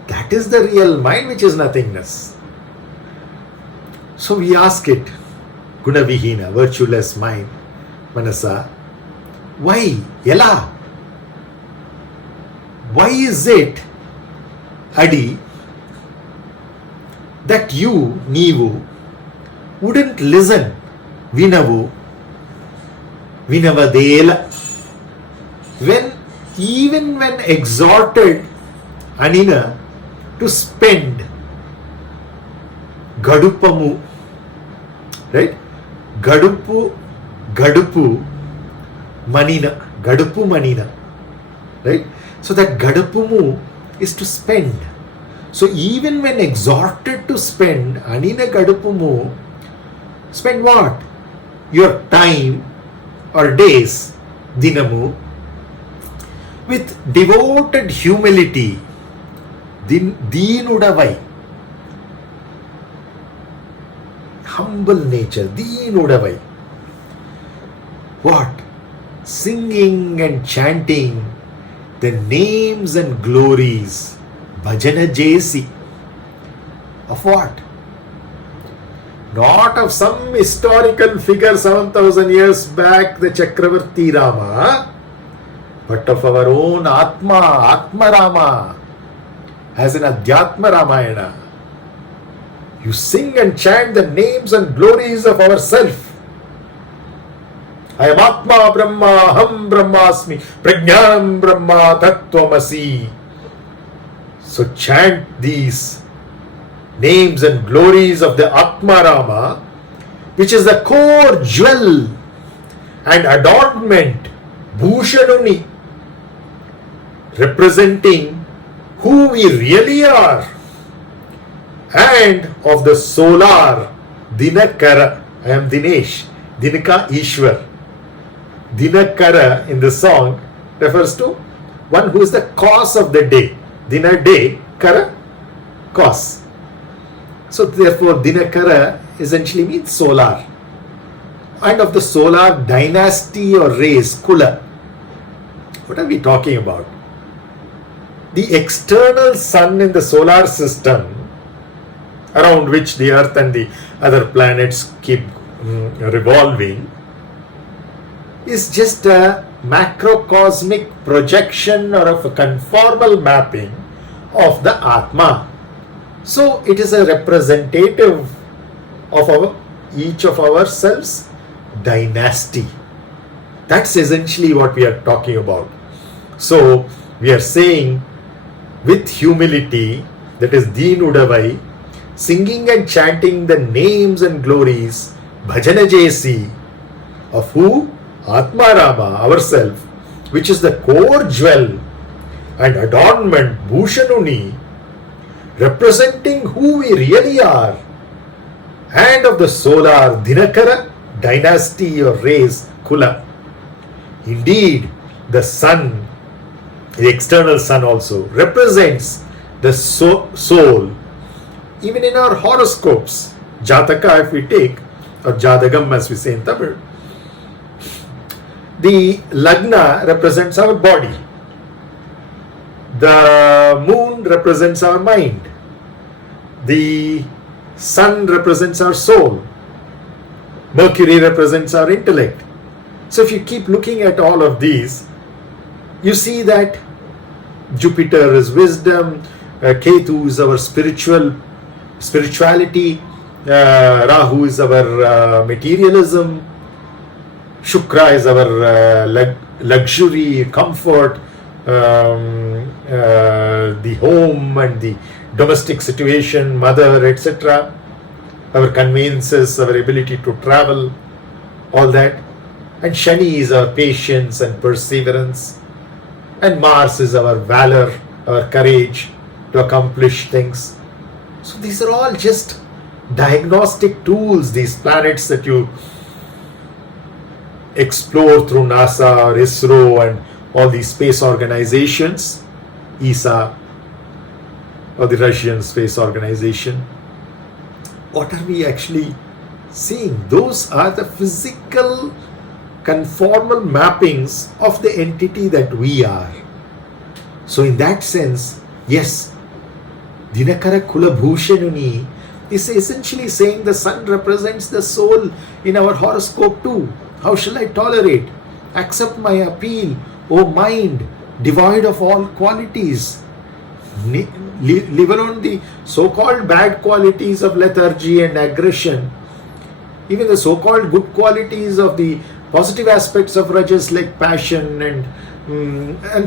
that is the real mind, which is nothingness. So we ask it, Gunavihina, virtueless mind, manasa, why? Yala? Why is it, Adi, that you, Neevu, wouldn't listen, Vinavu, Vinavadela, even when exhorted, Anina, to spend Gadupamu, right? Gadupu, Manina, right? So that Gadupumu is to spend. So even when exhorted to spend, Anina Gadupumu, spend what? Your time or days, Dinamu, with devoted humility, Deenudavai, humble nature, Deenudavai, what? Singing and chanting the names and glories, bhajana jesi. Of what? Not of some historical figure 7,000 years back, the Chakravarti Rama, but of our own Atma Rama, as in Adhyatma Ramayana. You sing and chant the names and glories of ourself. I am Atma Brahma, Aham Brahmasmi, Prajnanam Brahma, Tattvamasi. So chant these names and glories of the Atma Rama, which is the core jewel and adornment, Bhushanuni, representing who we really are, and of the solar Dinakara. I am Dinesh, Dinaka Ishwar. Dinakara in the song refers to one who is the cause of the day. Dina, day, Kara, cause. So therefore Dinakara essentially means solar, and of the solar dynasty or race, Kula. What are we talking about? The external sun in the solar system, around which the earth and the other planets keep revolving, is just a macrocosmic projection or of a conformal mapping of the Atma. So it is a representative of each of ourselves dynasty. That's essentially what we are talking about. So we are saying with humility, that is Deenudavai, singing and chanting the names and glories, bhajana jesi, of who? Atma Rama, ourself, which is the core jewel and adornment, Bhushanuni, representing who we really are, and of the solar Dinakara dynasty or race, Kula. Indeed, the sun, the external sun also, represents the soul. Even in our horoscopes, Jataka if we take, or Jadagam as we say in Tamil, the Lagna represents our body. The moon represents our mind. The sun represents our soul. Mercury represents our intellect. So if you keep looking at all of these, you see that Jupiter is wisdom, Ketu is our spirituality, Rahu is our materialism, Shukra is our luxury, comfort, the home and the domestic situation, mother, etc. Our conveyances, our ability to travel, all that. And Shani is our patience and perseverance. And Mars is our valor, our courage to accomplish things. So these are all just diagnostic tools, these planets that you explore through NASA or ISRO and all these space organizations, ESA or the Russian Space Organization. What are we actually seeing? Those are the physical conformal mappings of the entity that we are. So in that sense, yes, Dinakara Kula Bhushanuni is essentially saying the sun represents the soul in our horoscope too. How shall I tolerate? Accept my appeal, O mind, devoid of all qualities. Leave alone the so-called bad qualities of lethargy and aggression. Even the so-called good qualities of the positive aspects of rajas like passion and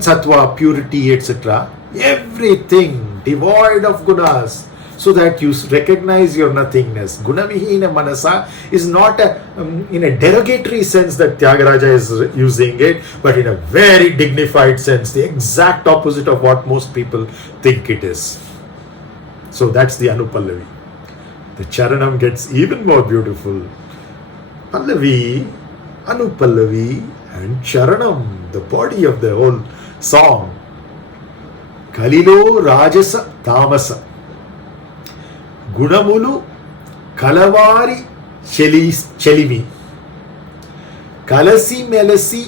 sattva, purity, etc. Everything devoid of gunas, so that you recognize your nothingness. Gunavihina manasa is not in a derogatory sense that Tyāgarāja is using it, but in a very dignified sense, the exact opposite of what most people think it is. So that's the Anupallavi. The Charanam gets even more beautiful. Pallavi, Anupallavi and Charanam, the body of the whole song. Kalilo Rajasa Tamasa. Gunamulu Kalavari Chelimi. కలసి మెలసి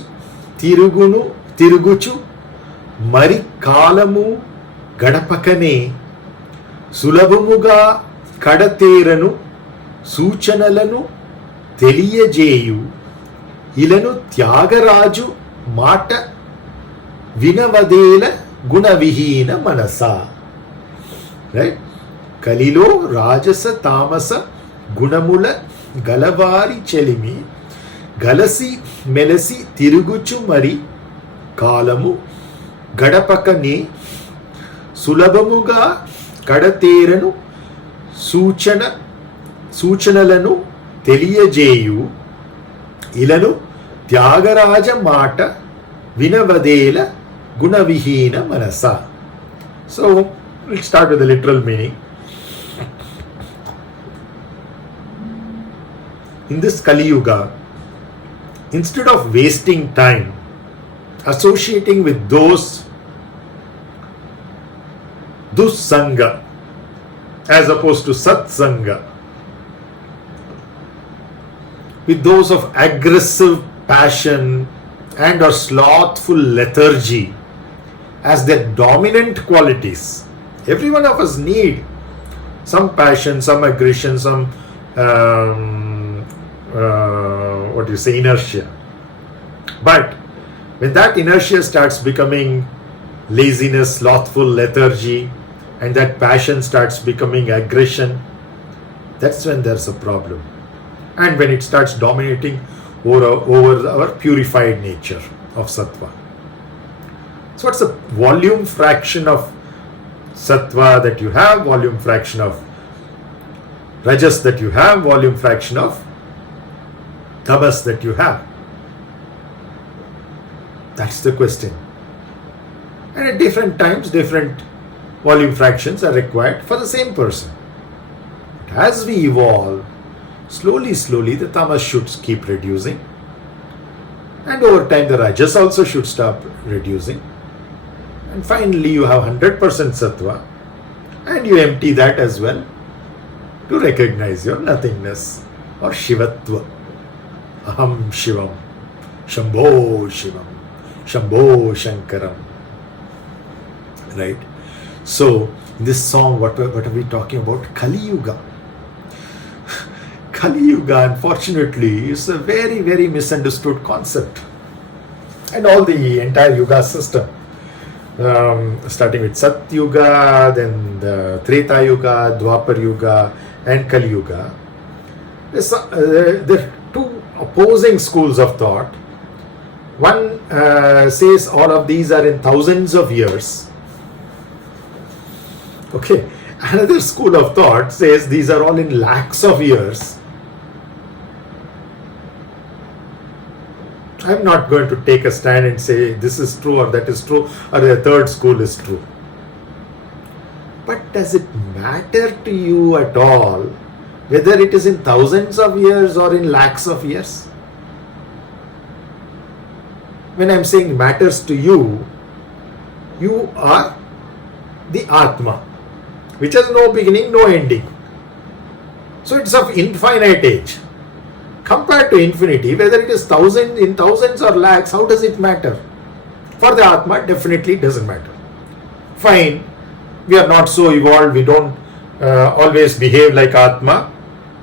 తిరుగుచు మరి కాలము గడపకనే సులభముగా కడతేరను సూచనలను తెలియజేయు ఇలను త్యాగరాజు మాట వినవదేల గుణవిహీన మనస. Right? కలిలో రాజస తామస గుణముల గలవారి చెలిమి గలసి మెలసి తిరుగుచు మరి కాలము గడపకనే సులభముగా కడతేరను సూచనలను తెలియజేయు ఇలను త్యాగరాజ మాట వినవదేల గుణవిహీన మనస. So we'll start with the literal meaning. In this Kali Yuga, instead of wasting time associating with those dussanga as opposed to satsanga, with those of aggressive passion and or slothful lethargy as their dominant qualities. Every one of us need some passion, some aggression, some inertia. But when that inertia starts becoming laziness, slothful lethargy, and that passion starts becoming aggression, that's when there's a problem. And when it starts dominating over our purified nature of sattva. So what's the volume fraction of sattva that you have, volume fraction of rajas that you have, volume fraction of tamas that you have? That's the question. And at different times, different volume fractions are required for the same person. But as we evolve, slowly the tamas should keep reducing, and over time the rajas also should stop reducing, and finally you have 100% sattva, and you empty that as well to recognize your nothingness or shivatva. Aham Shivam, Shambho Shivam, Shambho Shankaram. Right? So in this song, what are we talking about? Kali Yuga. Kali Yuga, unfortunately, is a very, very misunderstood concept. And all the entire Yuga system, starting with Sat Yuga, then the Treta Yuga, Dwapar Yuga, and Kali Yuga, there are two opposing schools of thought. One says all of these are in thousands of years. Okay. Another school of thought says these are all in lakhs of years. I'm not going to take a stand and say this is true or that is true or the third school is true. But does it matter to you at all whether it is in thousands of years or in lakhs of years? When I'm saying matters to you, you are the Atma, which has no beginning, no ending. So it's of infinite age. Compared to infinity, whether it is in thousands or lakhs, how does it matter? For the Atma, definitely doesn't matter. Fine, we are not so evolved, we don't always behave like Atma,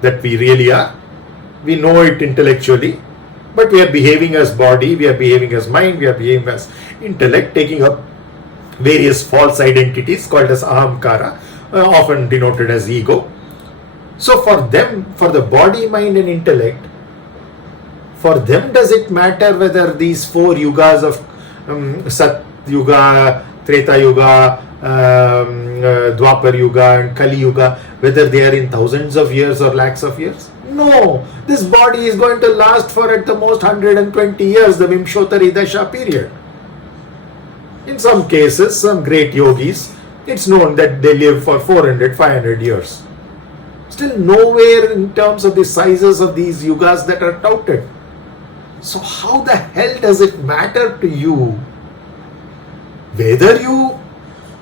that we really are. We know it intellectually, but we are behaving as body, we are behaving as mind, we are behaving as intellect, taking up various false identities called as ahamkara, often denoted as ego. So for them, for the body, mind and intellect, for them does it matter whether these four yugas of Sat Yuga, Treta Yuga, Dwapar Yuga and Kali Yuga, whether they are in thousands of years or lakhs of years? No, this body is going to last for at the most 120 years, the Vimshotari Dasha period. In some cases, some great yogis, it's known that they live for 400, 500 years. Still nowhere in terms of the sizes of these yugas that are touted. So how the hell does it matter to you whether you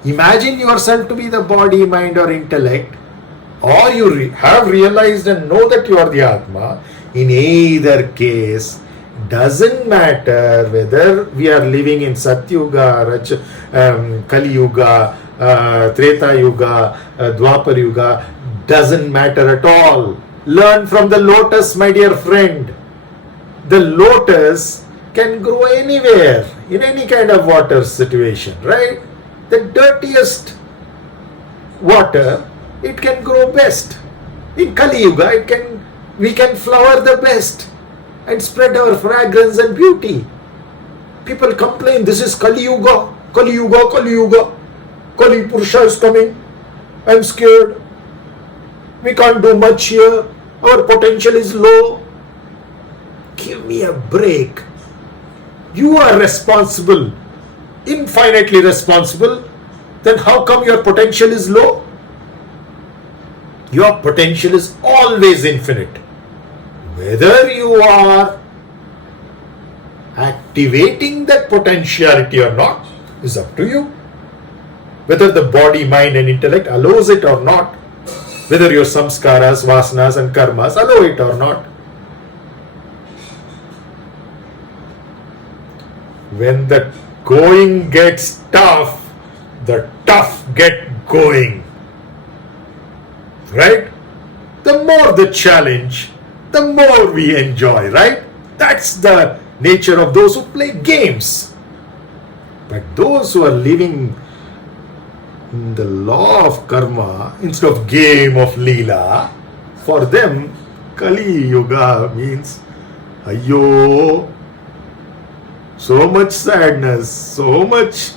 imagine yourself to be the body, mind or intellect, or you have realized and know that you are the Atma? In either case, Doesn't matter whether we are living in Satyuga, Kali Yuga, Treta Yuga, Dwapar Yuga, doesn't matter at all. Learn from the lotus, my dear friend. The lotus can grow anywhere, in any kind of water situation, right? The dirtiest water, it can grow best. In Kali Yuga, we can flower the best and spread our fragrance and beauty. People complain, this is Kali Yuga, Kali Yuga, Kali Yuga. Kali Purusha is coming. I'm scared. We can't do much here. Our potential is low. Give me a break. You are responsible, infinitely responsible. Then how come your potential is low? Your potential is always infinite. Whether you are activating that potentiality or not is up to you. Whether the body, mind and intellect allows it or not, whether your samskaras, vasanas and karmas allow it or not. When the going gets tough, the tough get going. Right? The more the challenge, the more we enjoy, right? That's the nature of those who play games. But those who are living in the law of karma instead of game of Leela, for them Kali Yuga means ayyo, so much sadness, so much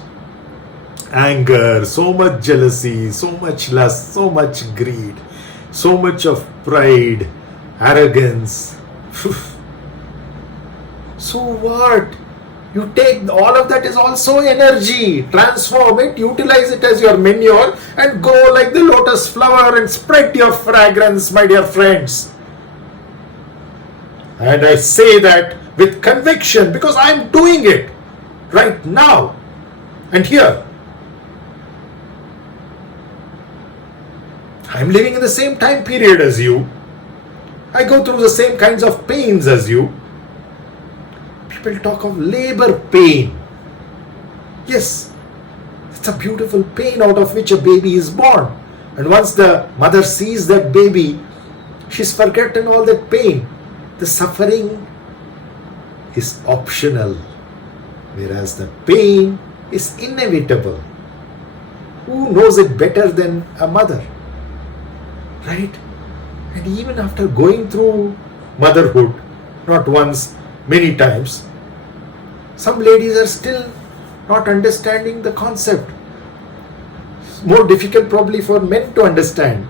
anger, so much jealousy, so much lust, so much greed, so much of pride, arrogance. So what? You take all of that is also energy, transform it, utilize it as your manure and grow like the lotus flower and spread your fragrance, my dear friends. And I say that with conviction because I am doing it right now and here. I am living in the same time period as you. I go through the same kinds of pains as you. People talk of labor pain. Yes, it's a beautiful pain out of which a baby is born. And once the mother sees that baby, she's forgotten all that pain. The suffering is optional, whereas the pain is inevitable. Who knows it better than a mother? Right? And even after going through motherhood, not once, many times, some ladies are still not understanding the concept. It's more difficult probably for men to understand.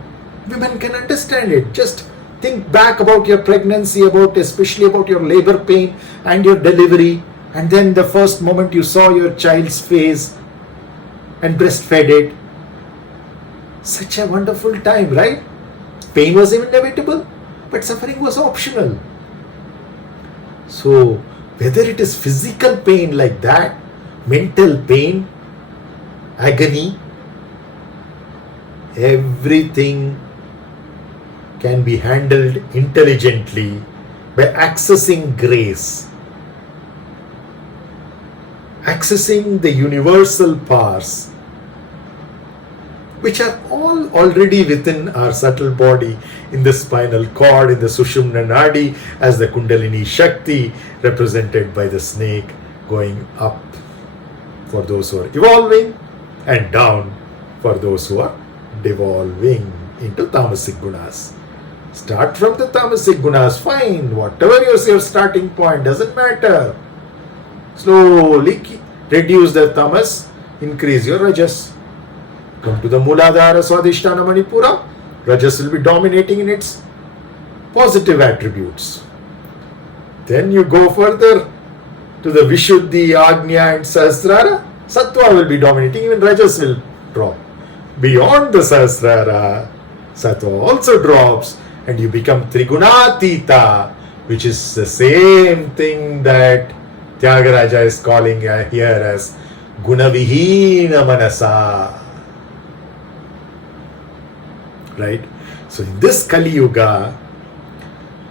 Women can understand it. Just think back about your pregnancy, especially about your labor pain and your delivery, and then the first moment you saw your child's face and breastfed it. Such a wonderful time, right? Pain was inevitable, but suffering was optional. So, whether it is physical pain like that, mental pain, agony, everything can be handled intelligently by accessing grace, accessing the universal powers, which are all already within our subtle body, in the spinal cord, in the Sushumna Nadi, as the Kundalini Shakti, represented by the snake, going up for those who are evolving and down for those who are devolving into tamasic gunas. Start from the tamasic gunas, fine, whatever is your starting point, doesn't matter. Slowly reduce the tamas, increase your rajas. Come to the Muladhara Swadhisthana Manipura, rajas will be dominating in its positive attributes. Then you go further to the Vishuddhi, Agnya and Sahasrara, Sattva will be dominating, even rajas will drop. Beyond the Sahasrara, Sattva also drops and you become Trigunatita, which is the same thing that Tyāgarāja is calling here as Gunavihīna manasa. Right? So in this Kali Yuga,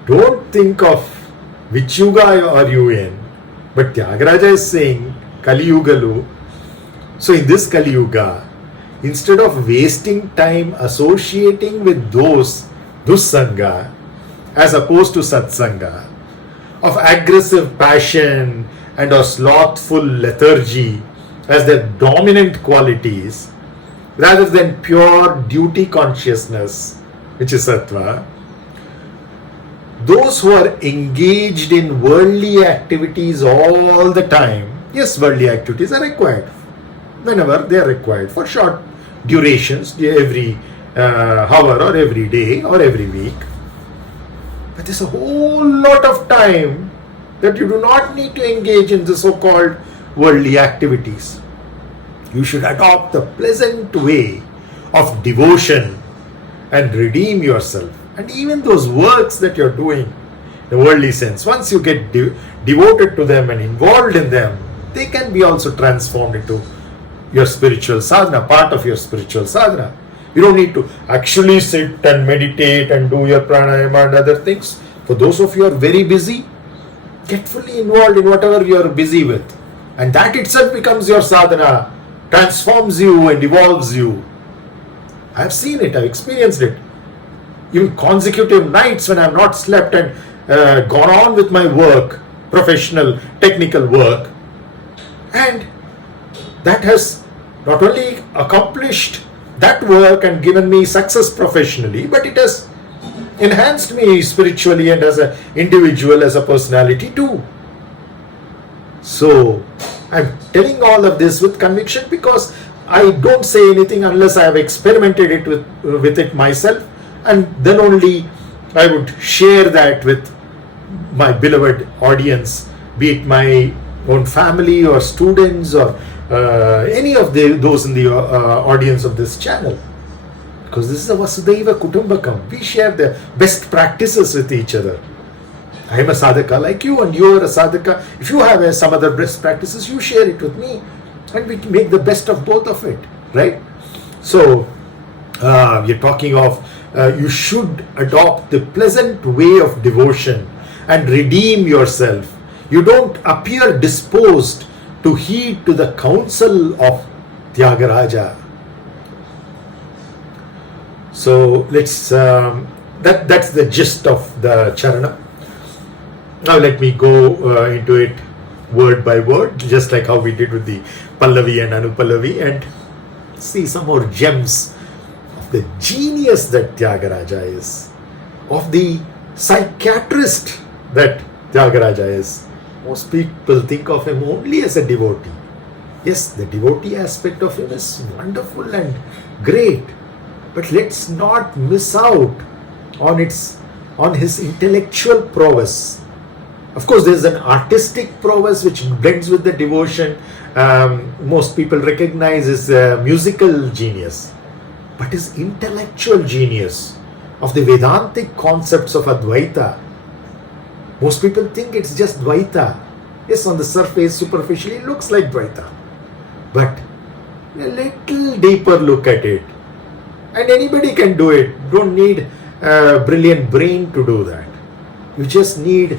don't think of which yuga are you in? But Tyāgarāja is saying Kali Yugalu. So in this Kali Yuga, instead of wasting time associating with those dussanga as opposed to satsanga, of aggressive passion and of slothful lethargy as their dominant qualities, rather than pure duty consciousness, which is sattva, those who are engaged in worldly activities all the time, yes, worldly activities are required whenever they are required for short durations, every hour or every day or every week. But there's a whole lot of time that you do not need to engage in the so-called worldly activities. You should adopt the pleasant way of devotion and redeem yourself. And even those works that you're doing, in the worldly sense, once you get devoted to them and involved in them, they can be also transformed into your spiritual sadhana, part of your spiritual sadhana. You don't need to actually sit and meditate and do your pranayama and other things. For those of you who are very busy, get fully involved in whatever you are busy with. And that itself becomes your sadhana, transforms you and evolves you. I have seen it, I have experienced it. Even consecutive nights when I have not slept and gone on with my work, professional, technical work. And that has not only accomplished that work and given me success professionally, but it has enhanced me spiritually and as an individual, as a personality too. So I'm telling all of this with conviction because I don't say anything unless I have experimented it with it myself, and then only I would share that with my beloved audience, be it my own family or students or any of those in the audience of this channel. Because this is a Vasudhaiva Kutumbakam. We share the best practices with each other. I am a sadhaka like you and you are a sadhaka. If you have some other best practices, you share it with me and we make the best of both of it, right? So we're talking of you should adopt the pleasant way of devotion and redeem yourself. You don't appear disposed to heed to the counsel of Tyāgarāja. So let's that's the gist of the charana. Now let me go into it word by word, just like how we did with the Pallavi and Anupallavi, and see some more gems of the genius that Tyāgarāja is, of the psychiatrist that Tyāgarāja is. Most people think of him only as a devotee. Yes, the devotee aspect of him is wonderful and great, but let's not miss out on his intellectual prowess. Of course, there is an artistic prowess which blends with the devotion. Most people recognize his musical genius, but his intellectual genius of the Vedantic concepts of Advaita. Most people think it's just Dvaita. Yes, on the surface, superficially, it looks like Dvaita. But a little deeper look at it, and anybody can do it. Don't need a brilliant brain to do that. You just need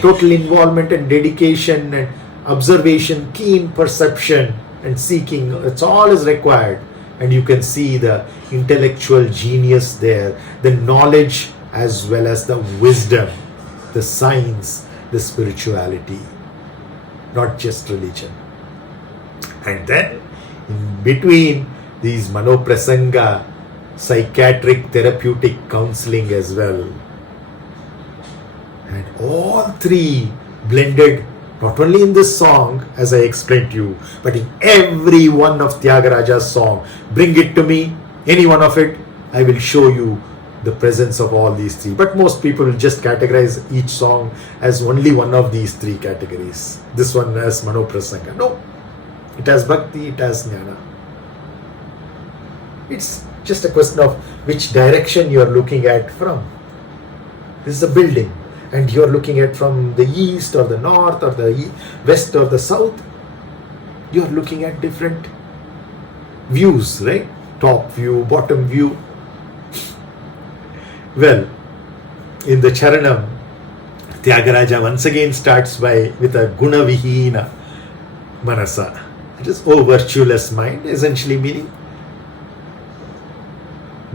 total involvement and dedication and observation, keen perception and seeking. That's all is required. And you can see the intellectual genius there, the knowledge as well as the wisdom, the science, the spirituality, not just religion. And then in between these manoprasanga, psychiatric therapeutic counseling as well. And all three blended not only in this song, as I explained to you, but in every one of Tyāgarāja's song. Bring it to me, any one of it, I will show you the presence of all these three. But most people will just categorize each song as only one of these three categories. This one as Manoprasanga. No, it has Bhakti, it has Jnana. It's just a question of which direction you are looking at from. This is a building, and you are looking at from the east or the north or the west or the south. You are looking at different views, right? Top view, bottom view. Well, in the Charanam, Tyāgarāja once again starts with a guna-vihīna manasa. It is virtueless mind, essentially meaning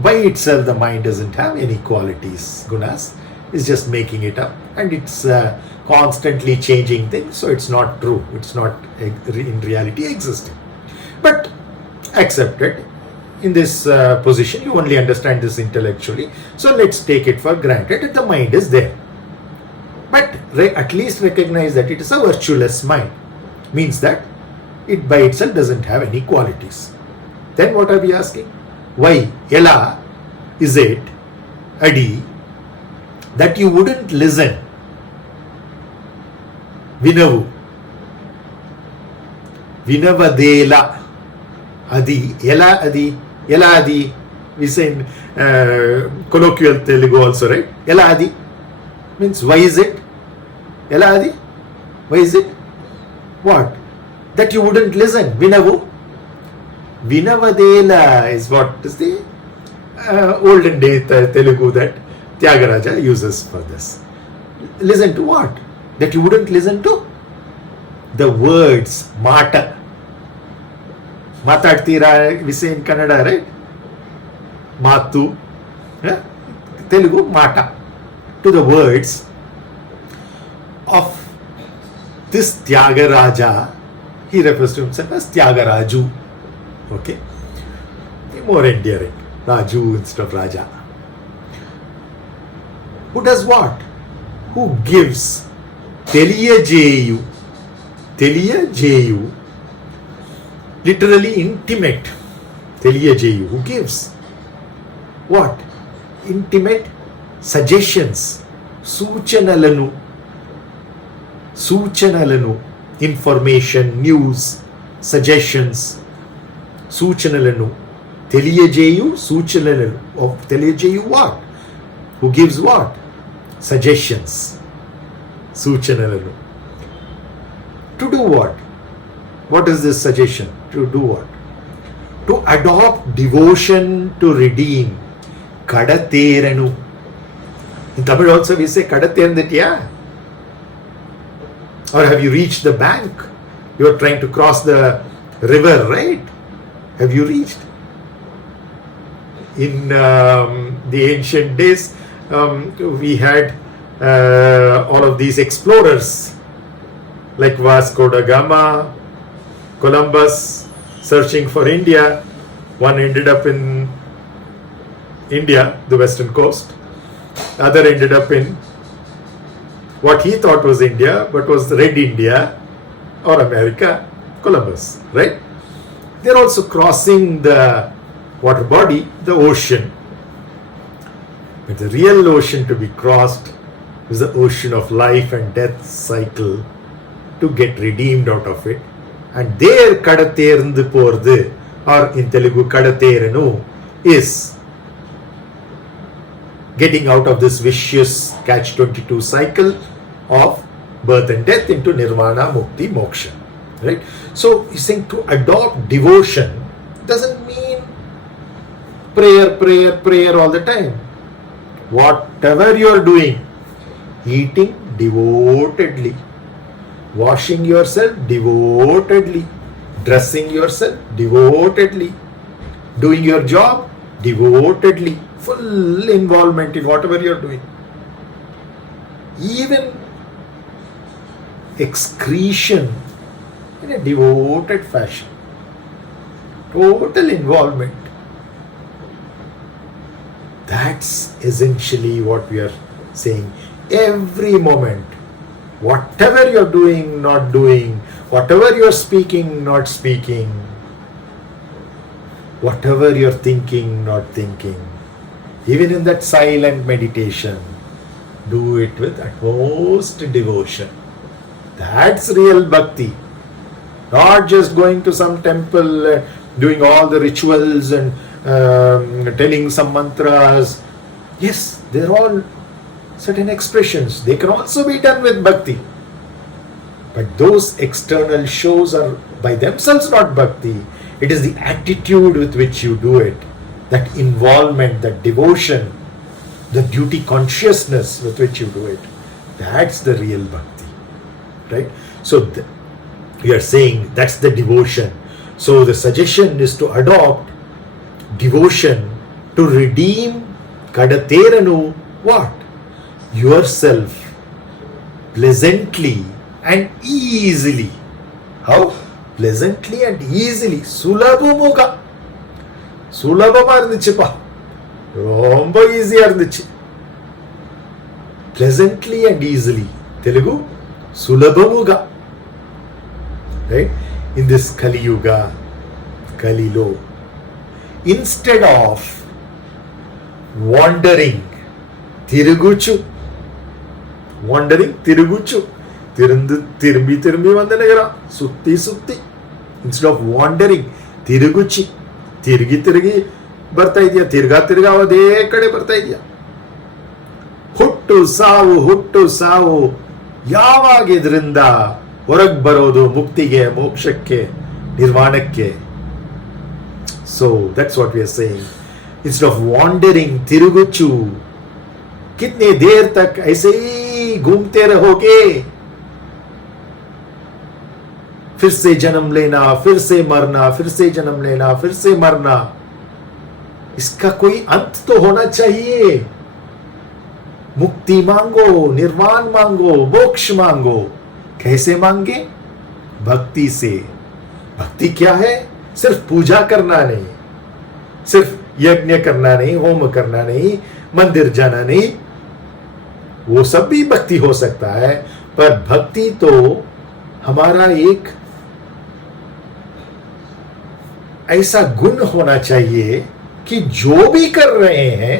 by itself the mind doesn't have any qualities. Gunas is just making it up, and it's constantly changing things, so it's not true. It's not in reality existing. But accepted. In this position, you only understand this intellectually. So let's take it for granted that the mind is there. But at least recognize that it is a virtueless mind. Means that it by itself doesn't have any qualities. Then what are we asking? Why, Ela, is it, Adi, that you wouldn't listen? Vinavu. Vinavadela. Adi. Ela Adi. Ela Adi. We say in colloquial Telugu also, right? Ela Adi. Means why is it? Ela Adi. Why is it? What? That you wouldn't listen. Vinavu. Vinavadela is what is the olden day Telugu that Tyāgarāja uses for this. Listen to what? That you wouldn't listen to? The words, mata. Matadtira, we say in Kannada, right? Matu. Yeah? Telugu, mata. To the words of this Tyāgarāja. He refers to himself as Tyāgarāju. Okay? More endearing. Raju instead of Raja. Who does what? Who gives? Teliyajeyu. Teliyajeyu. Literally intimate. Teliyajeyu. Who gives? What? Intimate suggestions. Suchanalanu. Suchanalanu. Information, news, suggestions. Suchanalanu. Teliyajeyu, Suchanalanu. Of Teliyajeyu what? Who gives what? Suggestions. Suchanalanu. To do what? What is this suggestion? To do what? To adopt devotion to redeem. Kadateranu. In Tamil also we say Kadateranditya. Or have you reached the bank? You are trying to cross the river, right? Have you reached? In the ancient days, we had all of these explorers like Vasco da Gama, Columbus, searching for India. One ended up in India, the western coast. Other ended up in what he thought was India, but was Red India or America, Columbus, right? They're also crossing the water body, the ocean. But the real ocean to be crossed is the ocean of life and death cycle, to get redeemed out of it. And there Kadaterundu Pordu, or in Telugu Kadateranu, is getting out of this vicious catch-22 cycle of birth and death into nirvana, mukti, moksha. Right? So he's saying to adopt devotion doesn't mean prayer all the time. Whatever you are doing, eating devotedly, washing yourself devotedly, dressing yourself devotedly, doing your job devotedly, full involvement in whatever you are doing. Even excretion in a devoted fashion. Total involvement. That's essentially what we are saying. Every moment, whatever you're doing, not doing, whatever you're speaking, not speaking, whatever you're thinking, not thinking, even in that silent meditation, do it with utmost devotion. That's real bhakti. Not just going to some temple, doing all the rituals and telling some mantras. Yes, they're all certain expressions. They can also be done with bhakti. But those external shows are by themselves not bhakti. It is the attitude with which you do it, that involvement, that devotion, the duty consciousness with which you do it. That's the real bhakti, right? So we are saying that's the devotion. So the suggestion is to adopt devotion to redeem kadateranu what? Yourself pleasantly and easily. How? Pleasantly and easily. சுலபமுகா சுலபமா இருந்துச்சுப்பா, ரொம்ப ஈஸியா இருந்துச்சு. Pleasantly and easily. Telugu சுலபமுகா, right? In this Kali Yuga, Kalilo, instead of wandering, tiruguchu, wandering, tiruguchu, திரும்பி வந்து நிகரான், சுத்தி, instead of wandering, ತಿರುಗುಚಿ, ತಿರುಗಿ ಬರ್ತಾ ಇದೆಯಾ, ತಿರ್ಗಾ ಅದೇ ಕಡೆ ಬರ್ತಾ ಇದೆಯಾ. ಹುಟ್ಟು ಸಾವು ಯಾವಾಗ ಇದರಿಂದ ಹೊರಗೆ ಬರೋದು, ಮುಕ್ತಿಗೆ, ಮೋಕ್ಷಕ್ಕೆ, ನಿರ್ವಾಣಕ್ಕೆ. So that's what we are saying. Instead of wandering, तिरुगुचु, कितने देर तक ऐसे ही घूमते रहोगे, फिर से जन्म लेना, फिर से मरना, फिर से जन्म लेना, फिर से मरना. इसका कोई अंत तो होना चाहिए. मुक्ति मांगो, निर्वाण मांगो, मोक्ष मांगो. कैसे मांगे? भक्ति से. भक्ति क्या है? सिर्फ पूजा करना नहीं, सिर्फ यज्ञ करना नहीं, होम करना नहीं, मंदिर जाना नहीं. वो सब भी भक्ति हो सकता है, पर भक्ति तो हमारा एक ऐसा गुण होना चाहिए कि जो भी कर रहे हैं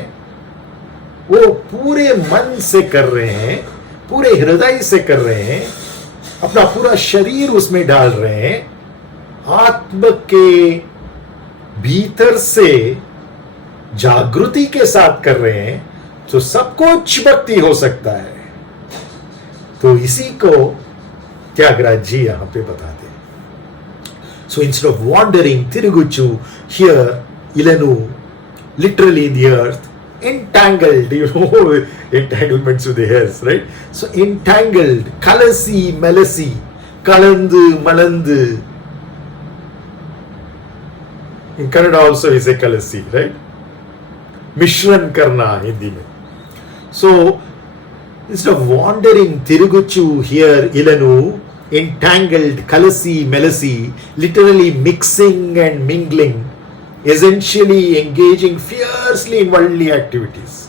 वो पूरे मन से कर रहे हैं, पूरे हृदय से कर रहे हैं, अपना पूरा शरीर उसमें डाल रहे हैं, आत्म के भीतर से जागृति के साथ कर रहे हैं, तो सब कुछ भक्ति हो सकता है. तो इसी को त्यागराज जी यहां पे बताते हैं. So instead of wandering, Tiruguchu, here, Ilanu, literally in the earth, entangled, you know, entanglements with the hairs, right? So entangled, kalasi, melasi, kalandu, malandu. In Kannada also we say kalasi, right? Mishran karna, Hindi mein. So instead of wandering, Tiruguchu, here, Ilanu, entangled, kalasi, melasi, literally mixing and mingling, essentially engaging fiercely in worldly activities.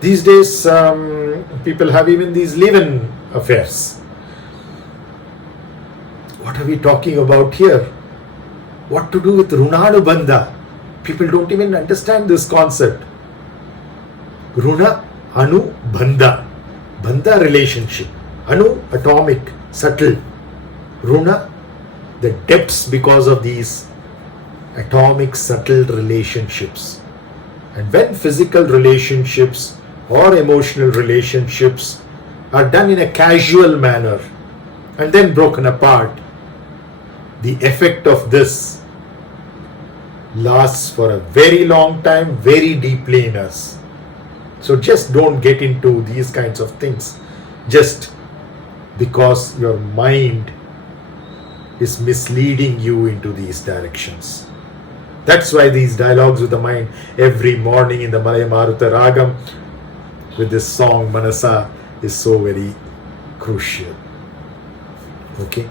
These days, people have even these live-in affairs. What are we talking about here? What to do with runanubandha? People don't even understand this concept. Runa, anu, bandha. Bandha, relationship. Anu, atomic, subtle. Runa, the depths because of these atomic, subtle relationships. And when physical relationships or emotional relationships are done in a casual manner and then broken apart, the effect of this lasts for a very long time, very deeply in us. So just don't get into these kinds of things just because your mind is misleading you into these directions. That's why these dialogues with the mind every morning in the malaya-mārutam ragam with this song manasa is so very crucial. Okay,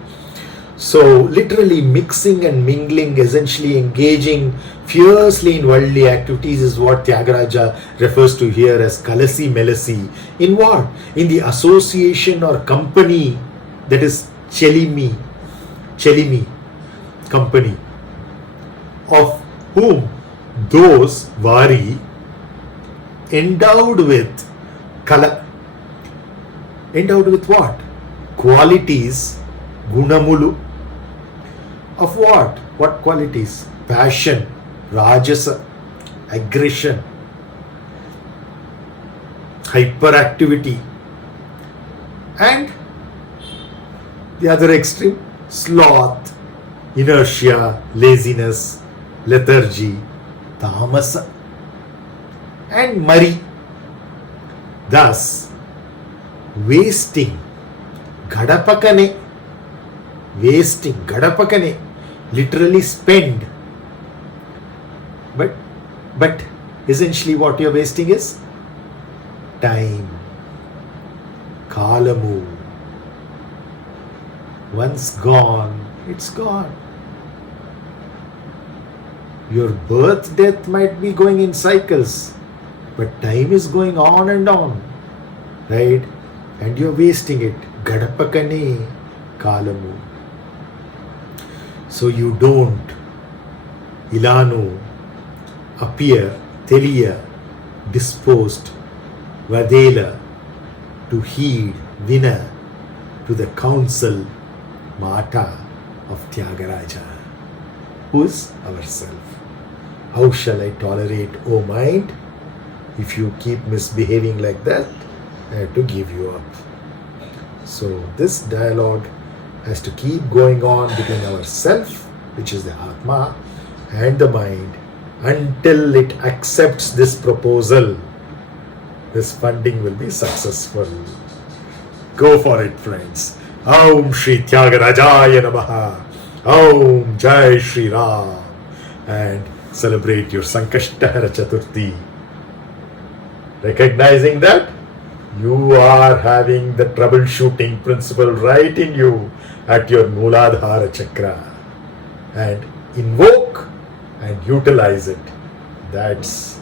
so literally mixing and mingling, essentially engaging fiercely in worldly activities is what Tyāgarāja refers to here as kalasi melasi. In what? In the association or company that is chelimi, company, of whom those vari endowed with kala, endowed with what? Qualities, gunamulu, of what? What qualities? Passion, rajasa, aggression, hyperactivity, and the other extreme, sloth, inertia, laziness, lethargy, tamasa, and mari, Thus, wasting, gadapakane, wasting, gadapakane, literally spend. But essentially what you're wasting is time, kalamu. Once gone, it's gone. Your birth, death might be going in cycles, but time is going on and on, right? And you're wasting it. Gadapakane kalamu. So you don't, ilanu, appear, teliya, disposed, vadela, to heed, vina, to the counsel, mata of tyāgarāja, who is ourself. How shall I tolerate, O mind? If you keep misbehaving like that, I have to give you up. So this dialogue has to keep going on between ourself, which is the Atma, and the mind, until it accepts this proposal. This funding will be successful. Go for it, friends. Om Shri Tyāgarājaya Namaha. Om Jai Shri Ram. And celebrate your sankashtahara chaturti. Recognizing that you are having the troubleshooting principle right in you at your Mūladhara chakra. And invoke and utilize it. That's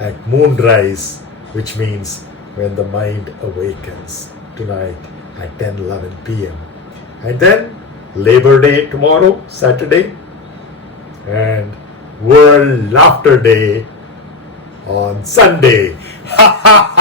at moonrise, which means when the mind awakens tonight at 10:11 p.m. And then Labor Day tomorrow, Saturday, and World Laughter Day on Sunday. Ha ha!